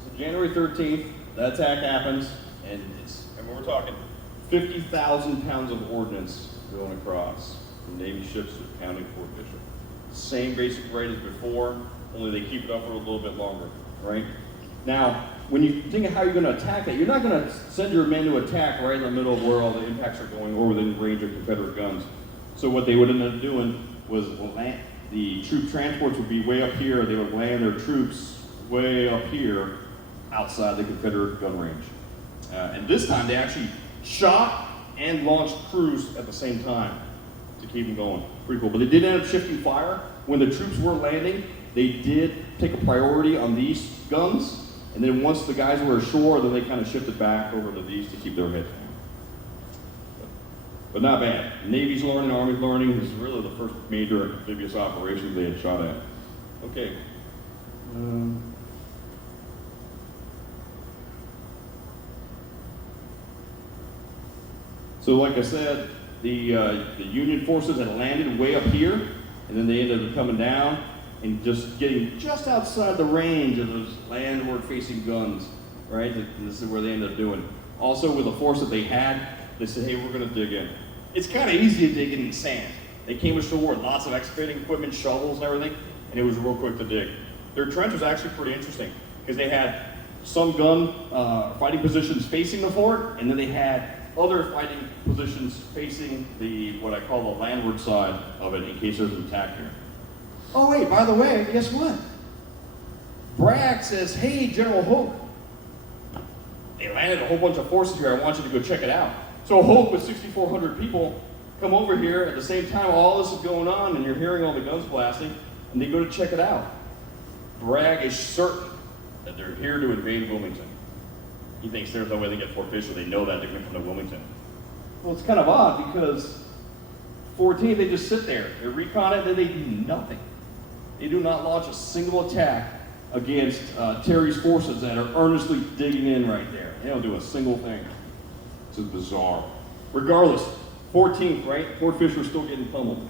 So January 13th, that attack happens, and we're talking 50,000 pounds of ordnance going across. The Navy ships are pounding Fort Bishop. Same basic rate as before, only they keep it up for a little bit longer, right? Now, when you think of how you're going to attack that, you're not going to send your men to attack right in the middle of where all the impacts are going or within range of Confederate guns. So what they would end up doing was the troop transports would be way up here. They would land their troops way up here outside the Confederate gun range. And this time they actually shot and launched crews at the same time to keep them going. Pretty cool. But they did end up shifting fire. When the troops were landing, they did take a priority on these guns. And then once the guys were ashore, then they kind of shifted back over to these to keep their heads down. But not bad. Navy's learning, Army's learning. This is really the first major amphibious operations they had shot at. Okay. So like I said, the Union forces had landed way up here, and then they ended up coming down and just getting just outside the range of those landward-facing guns, right? And this is where they ended up doing. Also, with the force that they had, they said, hey, we're going to dig in. It's kind of easy to dig in sand. They came ashore with lots of excavating equipment, shovels and everything, and it was real quick to dig. Their trench was actually pretty interesting, because they had some gun fighting positions facing the fort, and then they had other fighting positions facing what I call the landward side of it in case there's an attack here. Oh wait, by the way, guess what? Bragg says, hey, General Hoke, they landed a whole bunch of forces here. I want you to go check it out. So Hoke with 6,400 people come over here at the same time all this is going on and you're hearing all the guns blasting, and they go to check it out. Bragg is certain that they're here to invade Wilmington. He thinks there's no way they get Fort Fisher. They know that they're going to come to Wilmington. Well, it's kind of odd because 14th, they just sit there. They recon it, and they do nothing. They do not launch a single attack against Terry's forces that are earnestly digging in right there. They don't do a single thing. This is bizarre. Regardless, 14th, right? Fort Fisher's still getting pummeled.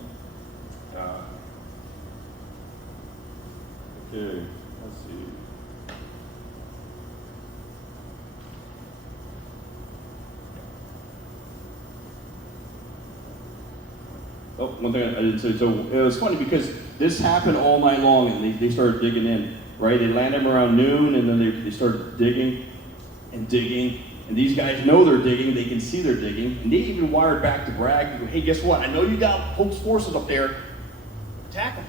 Okay, let's see. Oh, one thing I didn't say. So it was funny because this happened all night long, and they started digging in, right? They landed around noon, and then they started digging and digging. And these guys know they're digging. They can see they're digging. And they even wired back to Bragg and go, hey, guess what? I know you got Hope's forces up there. Attack them.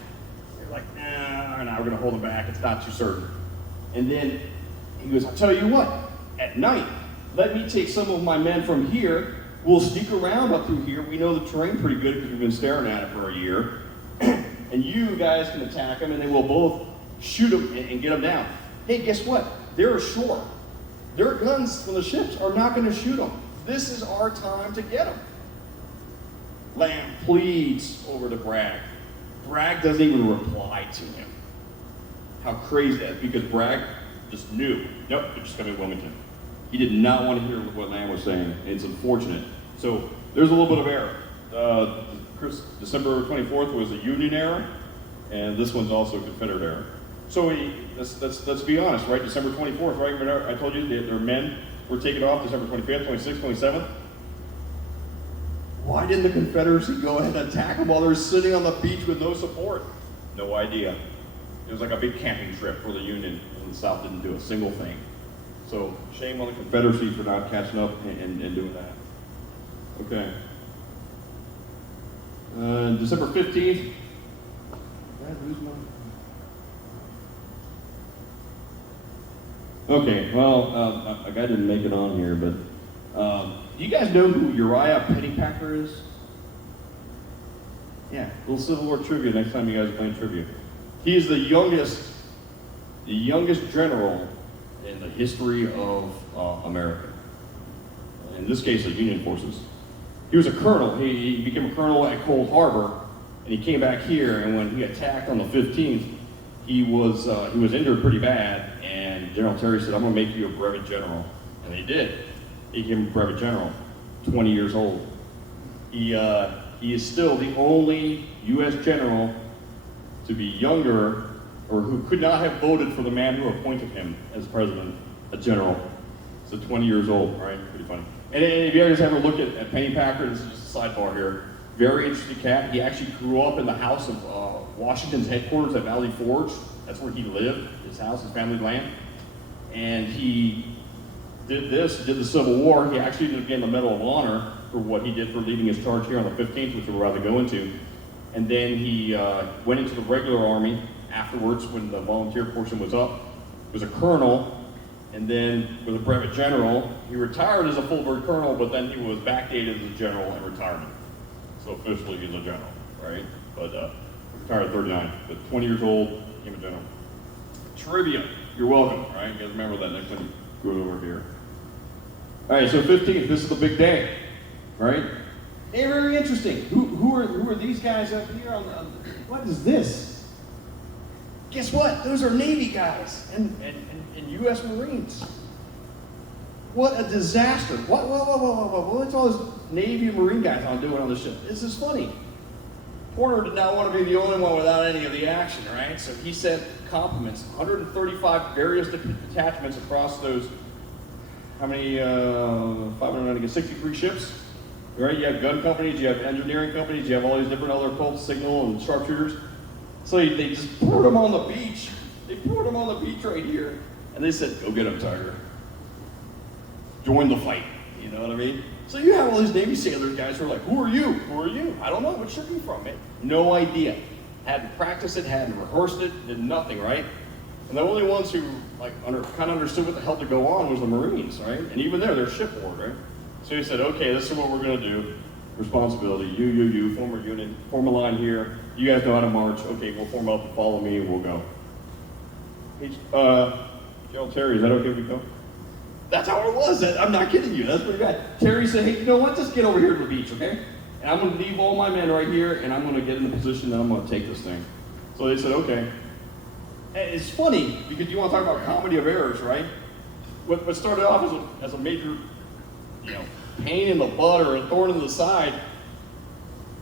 They're like, nah, we're going to hold them back. It's not too certain. And then he goes, I'll tell you what. At night, let me take some of my men from here. We'll sneak around up through here. We know the terrain pretty good because we've been staring at it for a year. And you guys can attack them, and then we'll both shoot them and get them down. Hey, guess what? They're ashore. Their guns from the ships are not going to shoot them. This is our time to get them. Lamb pleads over to Bragg. Bragg doesn't even reply to him. How crazy that is, because Bragg just knew, nope, they're just coming to Wilmington. He did not want to hear what Lamb was saying. It's unfortunate. So there's a little bit of error. December 24th was a Union error, and this one's also a Confederate error. So let's be honest, right? December 24th, right? Remember I told you their men were taken off December 25th, 26th, 27th. Why didn't the Confederacy go ahead and attack them while they were sitting on the beach with no support? No idea. It was like a big camping trip for the Union, and the South didn't do a single thing. So shame on the Confederacy for not catching up and doing that. Okay. December 15th. Okay, well, a guy didn't make it on here, but do you guys know who Uriah Pennypacker is? Yeah, a little Civil War trivia next time you guys are playing trivia. He is the youngest general in the history of America. In this case, the Union forces. He was a colonel. He became a colonel at Cold Harbor, and he came back here. And when he attacked on the 15th, he was injured pretty bad. And General Terry said, "I'm going to make you a brevet general," and they did. He became a brevet general, 20 years old. He is still the only U.S. general to be younger, or who could not have voted for the man who appointed him as president, a general. So 20 years old, right? Pretty funny. And if you guys ever look at Pennypacker, this is just a sidebar here. Very interesting cat. He actually grew up in the house of Washington's headquarters at Valley Forge. That's where he lived, his house, his family land. And he did the Civil War. He actually ended up getting the Medal of Honor for what he did for leading his charge here on the 15th, which we're about to go into. And then he went into the regular army afterwards when the volunteer portion was up. He was a colonel, and then was a brevet general. He retired as a full-bird colonel, but then he was backdated as a general in retirement. So officially he's a general, right? But retired at 39, but 20 years old, became a general. Trivia, you're welcome, right? You guys remember that next time you go over here. All right, so 15th, this is the big day, right? Hey, very interesting. Who are these guys up here what is this? Guess what? Those are Navy guys and U.S. Marines. What a disaster. What's all those Navy and Marine guys on doing on the ship? This is funny. Porter did not want to be the only one without any of the action, right? So he sent compliments, 135 various detachments across those, how many, 563 ships, right? You have gun companies, you have engineering companies, you have all these different other pulse signal and sharpshooters. So they just poured them on the beach. They poured them on the beach right here. And they said, "Go get them, Tiger. Join the fight." You know what I mean? So you have all these Navy sailors guys who are like, "Who are you? Who are you? I don't know. What ship are you from, man?" No idea. Hadn't practiced it, hadn't rehearsed it, did nothing, right? And the only ones who kind of understood what the hell to go on was the Marines, right? And even there, they're shipboard, right? So he said, "Okay, this is what we're going to do. Responsibility, you, form a unit, form a line here. You guys know how to march. Okay, we'll form up and follow me and we'll go." General Terry, is that okay if we go? That's how it was. I'm not kidding you. That's pretty bad. Terry said, "Hey, you know what? Just get over here to the beach, okay? And I'm going to leave all my men right here, and I'm going to get in the position that I'm going to take this thing." So they said, "Okay." And it's funny because you want to talk about comedy of errors, right? What started off as a major, pain in the butt or a thorn in the side,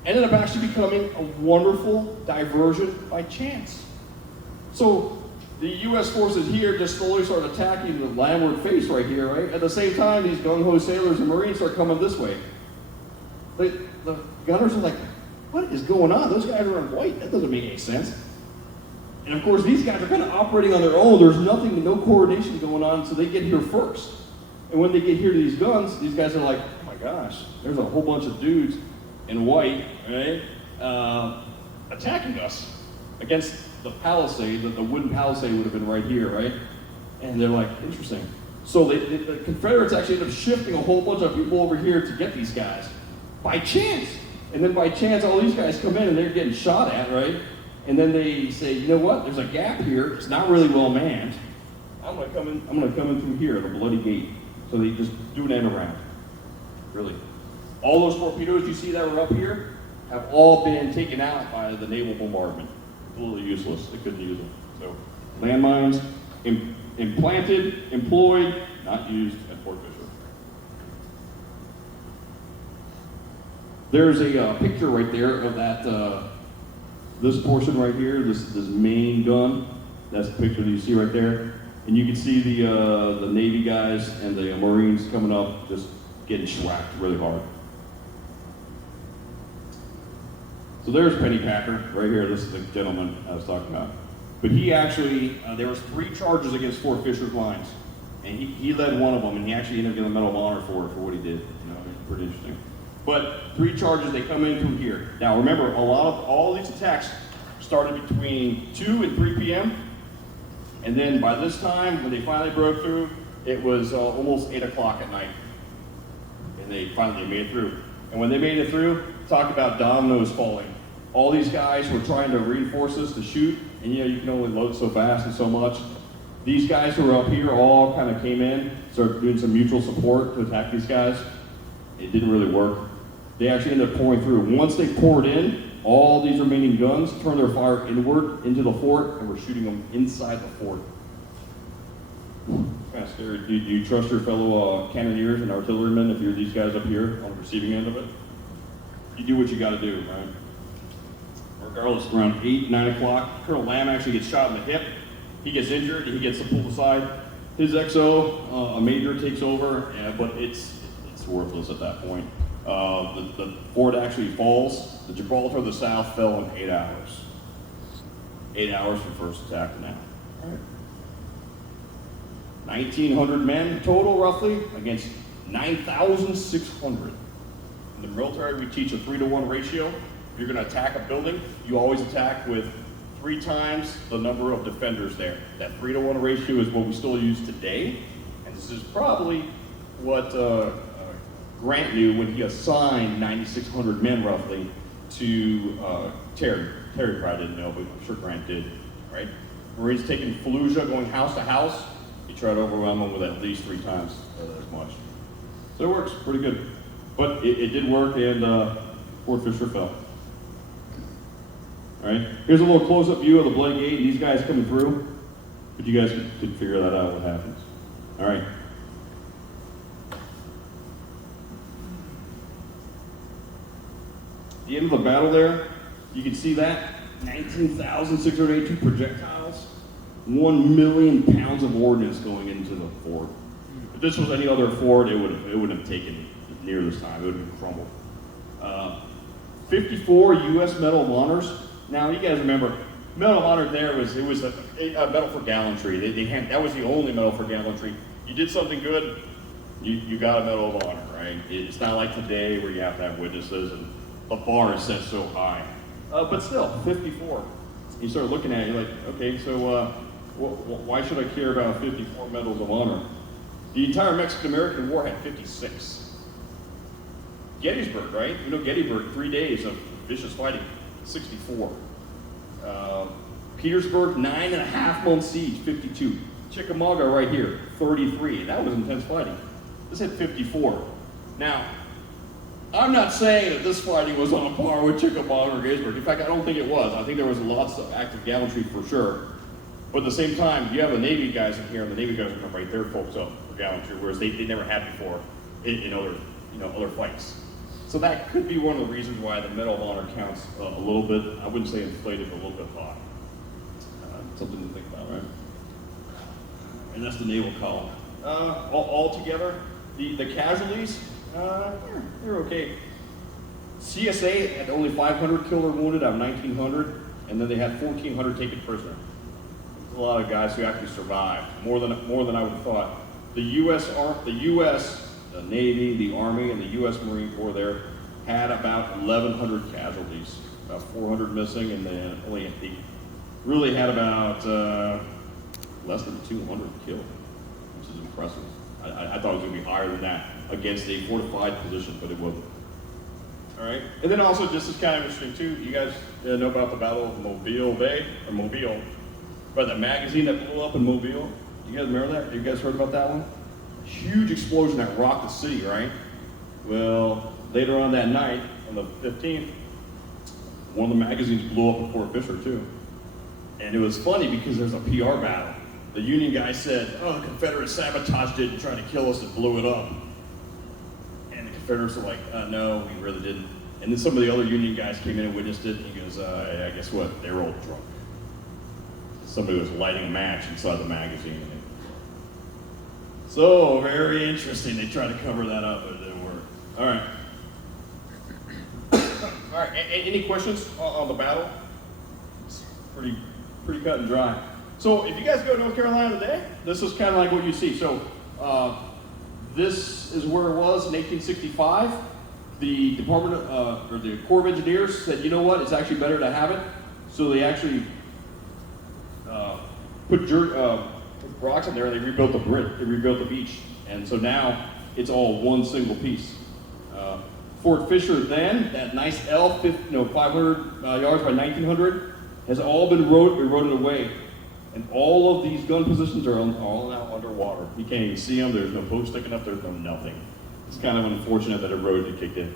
ended up actually becoming a wonderful diversion by chance. So the U.S. forces here just slowly start attacking the landward face right here, right? At the same time, these gung-ho sailors and Marines start coming this way. The gunners are like, "What is going on? Those guys are in white. That doesn't make any sense." And of course, these guys are kind of operating on their own. There's no coordination going on, so they get here first. And when they get here to these guns, these guys are like, "Oh my gosh, there's a whole bunch of dudes in white, right, attacking us against the palisade, the wooden palisade would have been right here, right?" And they're like, "Interesting." So the Confederates actually end up shifting a whole bunch of people over here to get these guys by chance. And then by chance, all these guys come in and they're getting shot at, right? And then they say, "You know what? There's a gap here. It's not really well manned. I'm gonna come in through here, the bloody gate." So they just do an end around. Really. All those torpedoes you see that were up here have all been taken out by the naval bombardment. Completely useless. They couldn't use them. So landmines implanted, employed, not used at Fort Fisher. There's a picture right there of that. This portion right here, this main gun. That's the picture that you see right there. And you can see the Navy guys and the Marines coming up, just getting schwacked really hard. So there's Pennypacker right here. This is the gentleman I was talking about. But he actually, there was 3 charges against Fort Fisher's lines. And he led one of them, and he actually ended up getting a Medal of Honor for what he did. It's pretty interesting. But 3 charges, they come in through here. Now remember, all these attacks started between 2 and 3 p.m. And then by this time, when they finally broke through, it was almost 8 o'clock at night. And they finally made it through. And when they made it through, talk about dominoes falling. All these guys were trying to reinforce us to shoot, and you can only load so fast and so much. These guys who were up here all kind of came in, started doing some mutual support to attack these guys. It didn't really work. They actually ended up pouring through. Once they poured in, all these remaining guns turned their fire inward into the fort and were shooting them inside the fort. Kind of scary. Do you trust your fellow cannoneers and artillerymen if you're these guys up here on the receiving end of it? You do what you got to do, right? Regardless, around 8, 9 o'clock, Colonel Lamb actually gets shot in the hip. He gets injured. He gets pulled aside. His XO, a major, takes over, but it's worthless at that point. The fort actually falls. The Gibraltar of the South fell in 8 hours. 8 hours from first attack to now. All right. 1,900 men total, roughly, against 9,600. In the military, we teach a 3-to-1 ratio. If you're going to attack a building, you always attack with 3 times the number of defenders there. That 3-to-1 ratio is what we still use today, and this is probably what Grant knew when he assigned 9,600 men, roughly, to Terry. Terry probably didn't know, but I'm sure Grant did, right? Marines taking Fallujah, going house to house. He tried to overwhelm them with at least 3 times as much. So it works pretty good. But it did work, and Fort Fisher fell. All right, here's a little close-up view of the Bloody Gate. These guys coming through, but you guys can figure that out what happens. All right. The end of the battle there, you can see that 19,682 projectiles, 1 million pounds of ordnance going into the fort. If this was any other fort, it would have taken near this time. It would have crumbled. 54 U.S. Medal of Honors. Now, you guys remember, Medal of Honor there was a medal for gallantry. That was the only medal for gallantry. You did something good, you got a Medal of Honor, right? It's not like today where you have to have witnesses and the bar is set so high. But still, 54. You start looking at it, you're like, okay, so why should I care about 54 Medals of Honor? The entire Mexican-American War had 56. Gettysburg, right? You know Gettysburg, 3 days of vicious fighting, 64. Petersburg, 9.5-month siege, 52. Chickamauga right here, 33. That was intense fighting. This had 54. Now, I'm not saying that this fighting was on par with Chickamauga or Gettysburg. In fact, I don't think it was. I think there was lots of active gallantry for sure. But at the same time, you have the Navy guys in here, and the Navy guys are going to write their folks up for gallantry, whereas they never had before in other fights. So that could be one of the reasons why the Medal of Honor counts a little bit, I wouldn't say inflated, but a little bit high. Something to think about, right? And that's the naval column. All together, the casualties, they're okay. CSA had only 500 killed or wounded out of 1,900, and then they had 1,400 taken prisoner. A lot of guys who actually survived, more than I would have thought. The U.S. The Navy, the Army, and the U.S. Marine Corps there had about 1,100 casualties, about 400 missing, and they really had about less than 200 killed, which is impressive. I thought it was going to be higher than that against a fortified position, but it wasn't. All right, and then also, this is kind of interesting too. You guys know about the Battle of Mobile Bay, or Mobile, but the magazine that blew up in Mobile. You guys remember that? You guys heard about that one? Huge explosion that rocked the city, right? Well, later on that night, on the 15th, one of the magazines blew up at Fort Fisher too. And it was funny because there's a PR battle. The Union guy said, oh, the Confederates sabotaged it and tried to kill us and blew it up. And the Confederates were like, no, we really didn't. And then some of the other Union guys came in and witnessed it, and he goes, I guess what? They were all drunk. Somebody was lighting a match inside the magazine. So, very interesting. They tried to cover that up, but it didn't work. All right. All right, any questions on the battle? It's pretty cut and dry. So, if you guys go to North Carolina today, this is kind of like what you see. So, this is where it was in 1865. the Department of, or the Corps of Engineers said, you know what, it's actually better to have it. So they actually put rocks in there and they rebuilt the bridge, they rebuilt the beach. And so now it's all one single piece. Fort Fisher then, that nice L, 500 yards by 1900, has all been eroded away. And all of these gun positions are all now underwater. You can't even see them, there's no post sticking up, there's no nothing. It's kind of unfortunate that erosion kicked in.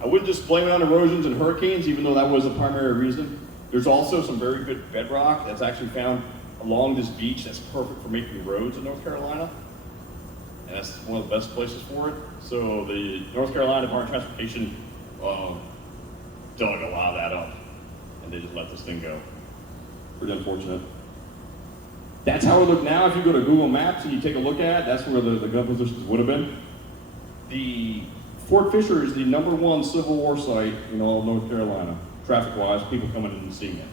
I wouldn't just blame it on erosions and hurricanes, even though that was the primary reason. There's also some very good bedrock that's actually found along this beach that's perfect for making roads in North Carolina. And that's one of the best places for it. So the North Carolina Department of Transportation dug a lot of that up, and they just let this thing go. Pretty unfortunate. That's how it looked now. If you go to Google Maps and you take a look at it, that's where the gun positions would have been. The Fort Fisher is the #1 Civil War site in all of North Carolina, traffic-wise, people coming in and seeing it.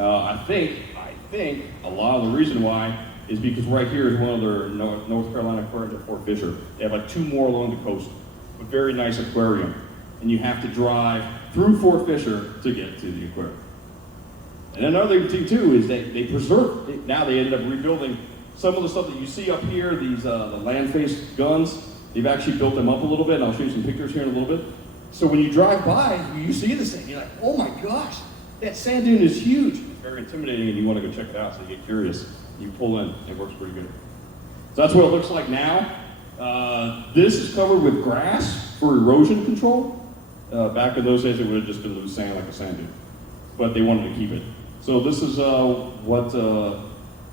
I think a lot of the reason why is because right here is one of their North Carolina aquariums at Fort Fisher. They have like 2 more along the coast, a very nice aquarium. And you have to drive through Fort Fisher to get to the aquarium. And another thing too is they preserve, now they ended up rebuilding some of the stuff that you see up here, these the land-faced guns. They've actually built them up a little bit, and I'll show you some pictures here in a little bit. So when you drive by, you see this thing, you're like, oh my gosh, that sand dune is huge. It's very intimidating, and you want to go check it out, so you get curious. You pull in, it works pretty good. So that's what it looks like now. This is covered with grass for erosion control. Back in those days, it would have just been loose sand like a sand dune, but they wanted to keep it. So this is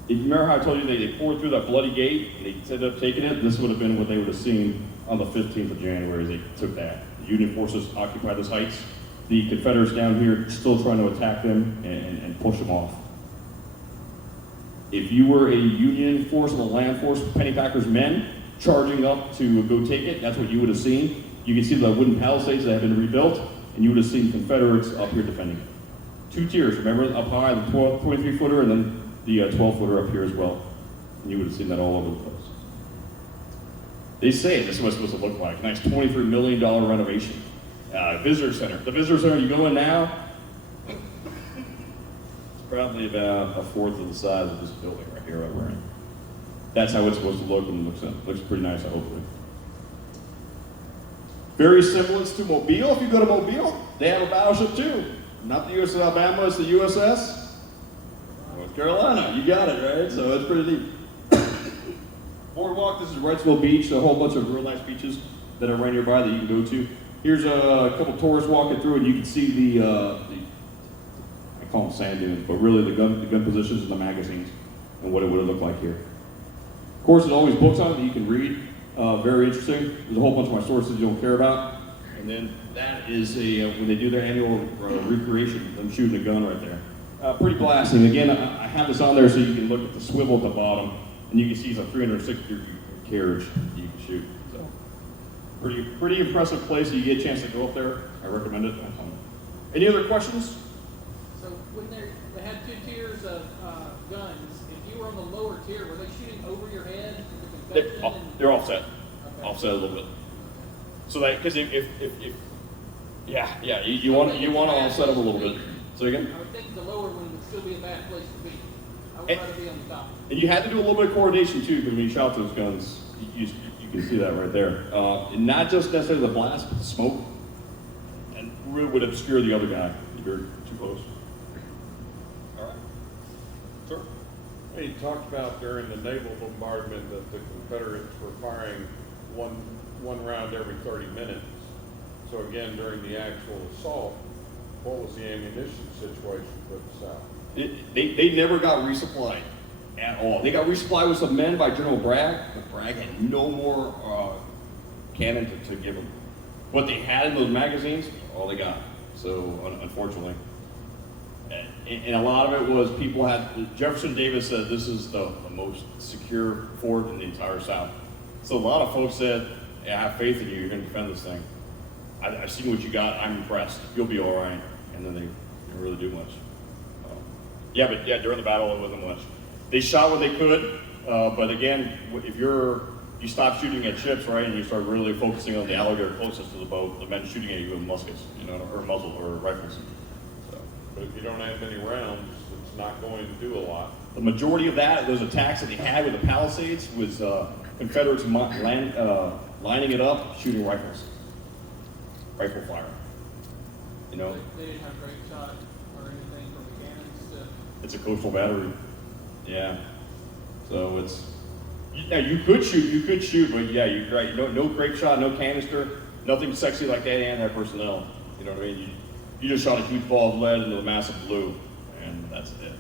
if you remember how I told you they poured through that bloody gate, and they ended up taking it, this would have been what they would have seen on the 15th of January. They took that. The Union forces occupied those heights. The Confederates down here still trying to attack them and push them off. If you were a Union force or a land force, Pennypacker's men charging up to go take it, that's what you would have seen. You can see the wooden palisades that have been rebuilt, and you would have seen Confederates up here defending it. 2 tiers, remember, up high, the 23-footer, and then the 12-footer up here as well. And you would have seen that all over the place. They say this is what it's supposed to look like. Nice $23 million renovation. Visitor center. The visitor center, you go in now, it's probably about 1/4 of the size of this building right here, right wearing. That's how it's supposed to look, and it looks pretty nice, hopefully. Very semblance to Mobile. If you go to Mobile, they have a battleship too. Not the USS Alabama, it's the USS North Carolina. You got it, right? So it's pretty neat. Boardwalk, this is Wrightsville Beach, a whole bunch of real nice beaches that are right nearby that you can go to. Here's a couple tourists walking through, and you can see I call them sand dunes, but really the gun positions and the magazines and what it would have looked like here. Of course, there's always books on it that you can read. Very interesting. There's a whole bunch of my sources you don't care about. And then that is when they do their annual recreation, them shooting a gun right there. Pretty blasting. Again, I have this on there so you can look at the swivel at the bottom, and you can see it's a 360-degree carriage that you can shoot. So, pretty impressive place. If you get a chance to go up there, I recommend it. Any other questions? So when they had 2 tiers of guns, if you were on the lower tier, were they shooting over your head? They're offset. Okay. Offset a little bit. So that, because if you want to offset them a little bit. So again. I would think the lower one would still be a bad place to be. I would rather be on the top. And you had to do a little bit of coordination too, because when you shot those guns, you can see that right there. And not just necessarily the blast, but the smoke, and really would obscure the other guy if you're too close. All right. Sure. Hey, you talked about during the naval bombardment that the Confederates were firing one round every 30 minutes. So again, during the actual assault, what was the ammunition situation for the South? They never got resupplied at all. They got resupplied with some men by General Bragg, but Bragg had no more cannon to give them. What they had in those magazines, all they got. So unfortunately. And a lot of it was people had, Jefferson Davis said this is the most secure fort in the entire South. So a lot of folks said, yeah, I have faith in you, you're going to defend this thing. I've seen what you got, I'm impressed, you'll be all right. And then they didn't really do much. During the battle it wasn't much. They shot what they could, but again, if you you stop shooting at ships, right, and you start really focusing on the alligator closest to the boat, the men shooting at you with muskets, you know, or muzzle or rifles. So But if you don't have many rounds, it's not going to do a lot. the majority of those attacks that they had with the Palisades was Confederates lining it up, shooting rifle fire. You know, They didn't have great shot or anything from the cannons to. it's a coastal battery. Yeah. So it's, yeah, you could shoot, but yeah, you're right. No grape shot, no canister, nothing sexy like that anti-personnel. You know what I mean? You just shot a huge ball of lead into a massive blue, and that's it.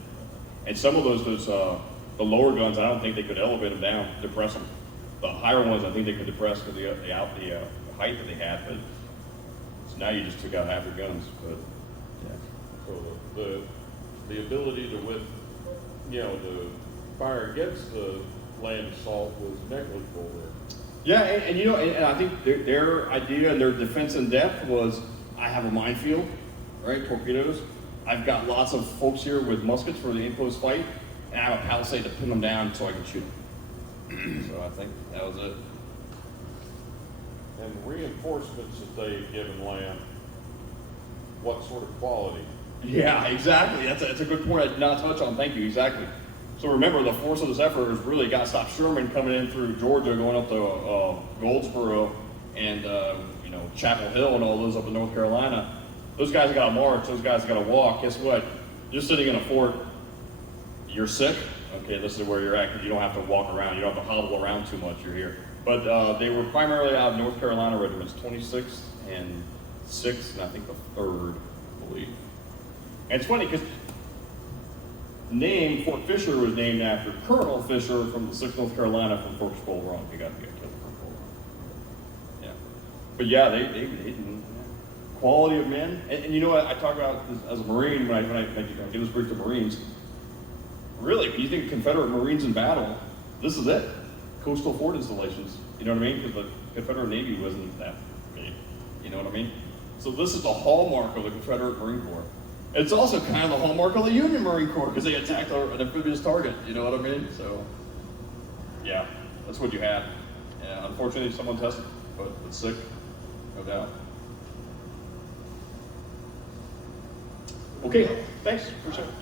And some of those the lower guns, I don't think they could elevate them down, depress them. The higher ones, I think they could depress because the height that they had. But so now you just took out half your guns. But yeah. So the ability to the fire against the land assault was negligible there. Yeah, and you know, and I think their idea and their defense in depth was, I have a minefield, right, torpedoes. I've got lots of folks here with muskets for the in-post fight, and I have a palisade to pin them down so I can shoot them. So I think that was it. And reinforcements that they've given land, what sort of quality? Yeah, exactly. That's a good point I did not touch on. Thank you, exactly. So remember, the force of this effort has really got to stop Sherman coming in through Georgia, going up to Goldsboro and Chapel Hill and all those up in North Carolina. Those guys got to march. Those guys got to walk. Guess what? You're sitting in a fort. You're sick. Okay, this is where you're at because you don't have to walk around. You don't have to hobble around too much. You're here. But they were primarily out of North Carolina regiments, 26th and 6th, and I think the 3rd, I believe. And it's funny because Fort Fisher was named after Colonel Fisher from the 6th North Carolina from Fort Bull Run. He got killed from Bull Run. Yeah. But yeah, they quality of men. And you know what, I talk about this as a Marine when I give this brief to Marines. Really, when you think Confederate Marines in battle, this is it. Coastal fort installations. You know what I mean? Because the Confederate Navy wasn't that big. You know what I mean? So this is the hallmark of the Confederate Marine Corps. It's also kind of the hallmark of the Union Marine Corps because they attacked an amphibious target. You know what I mean? So, yeah, that's what you had. And unfortunately, someone tested, but it's sick, no doubt. Okay, thanks. Appreciate it.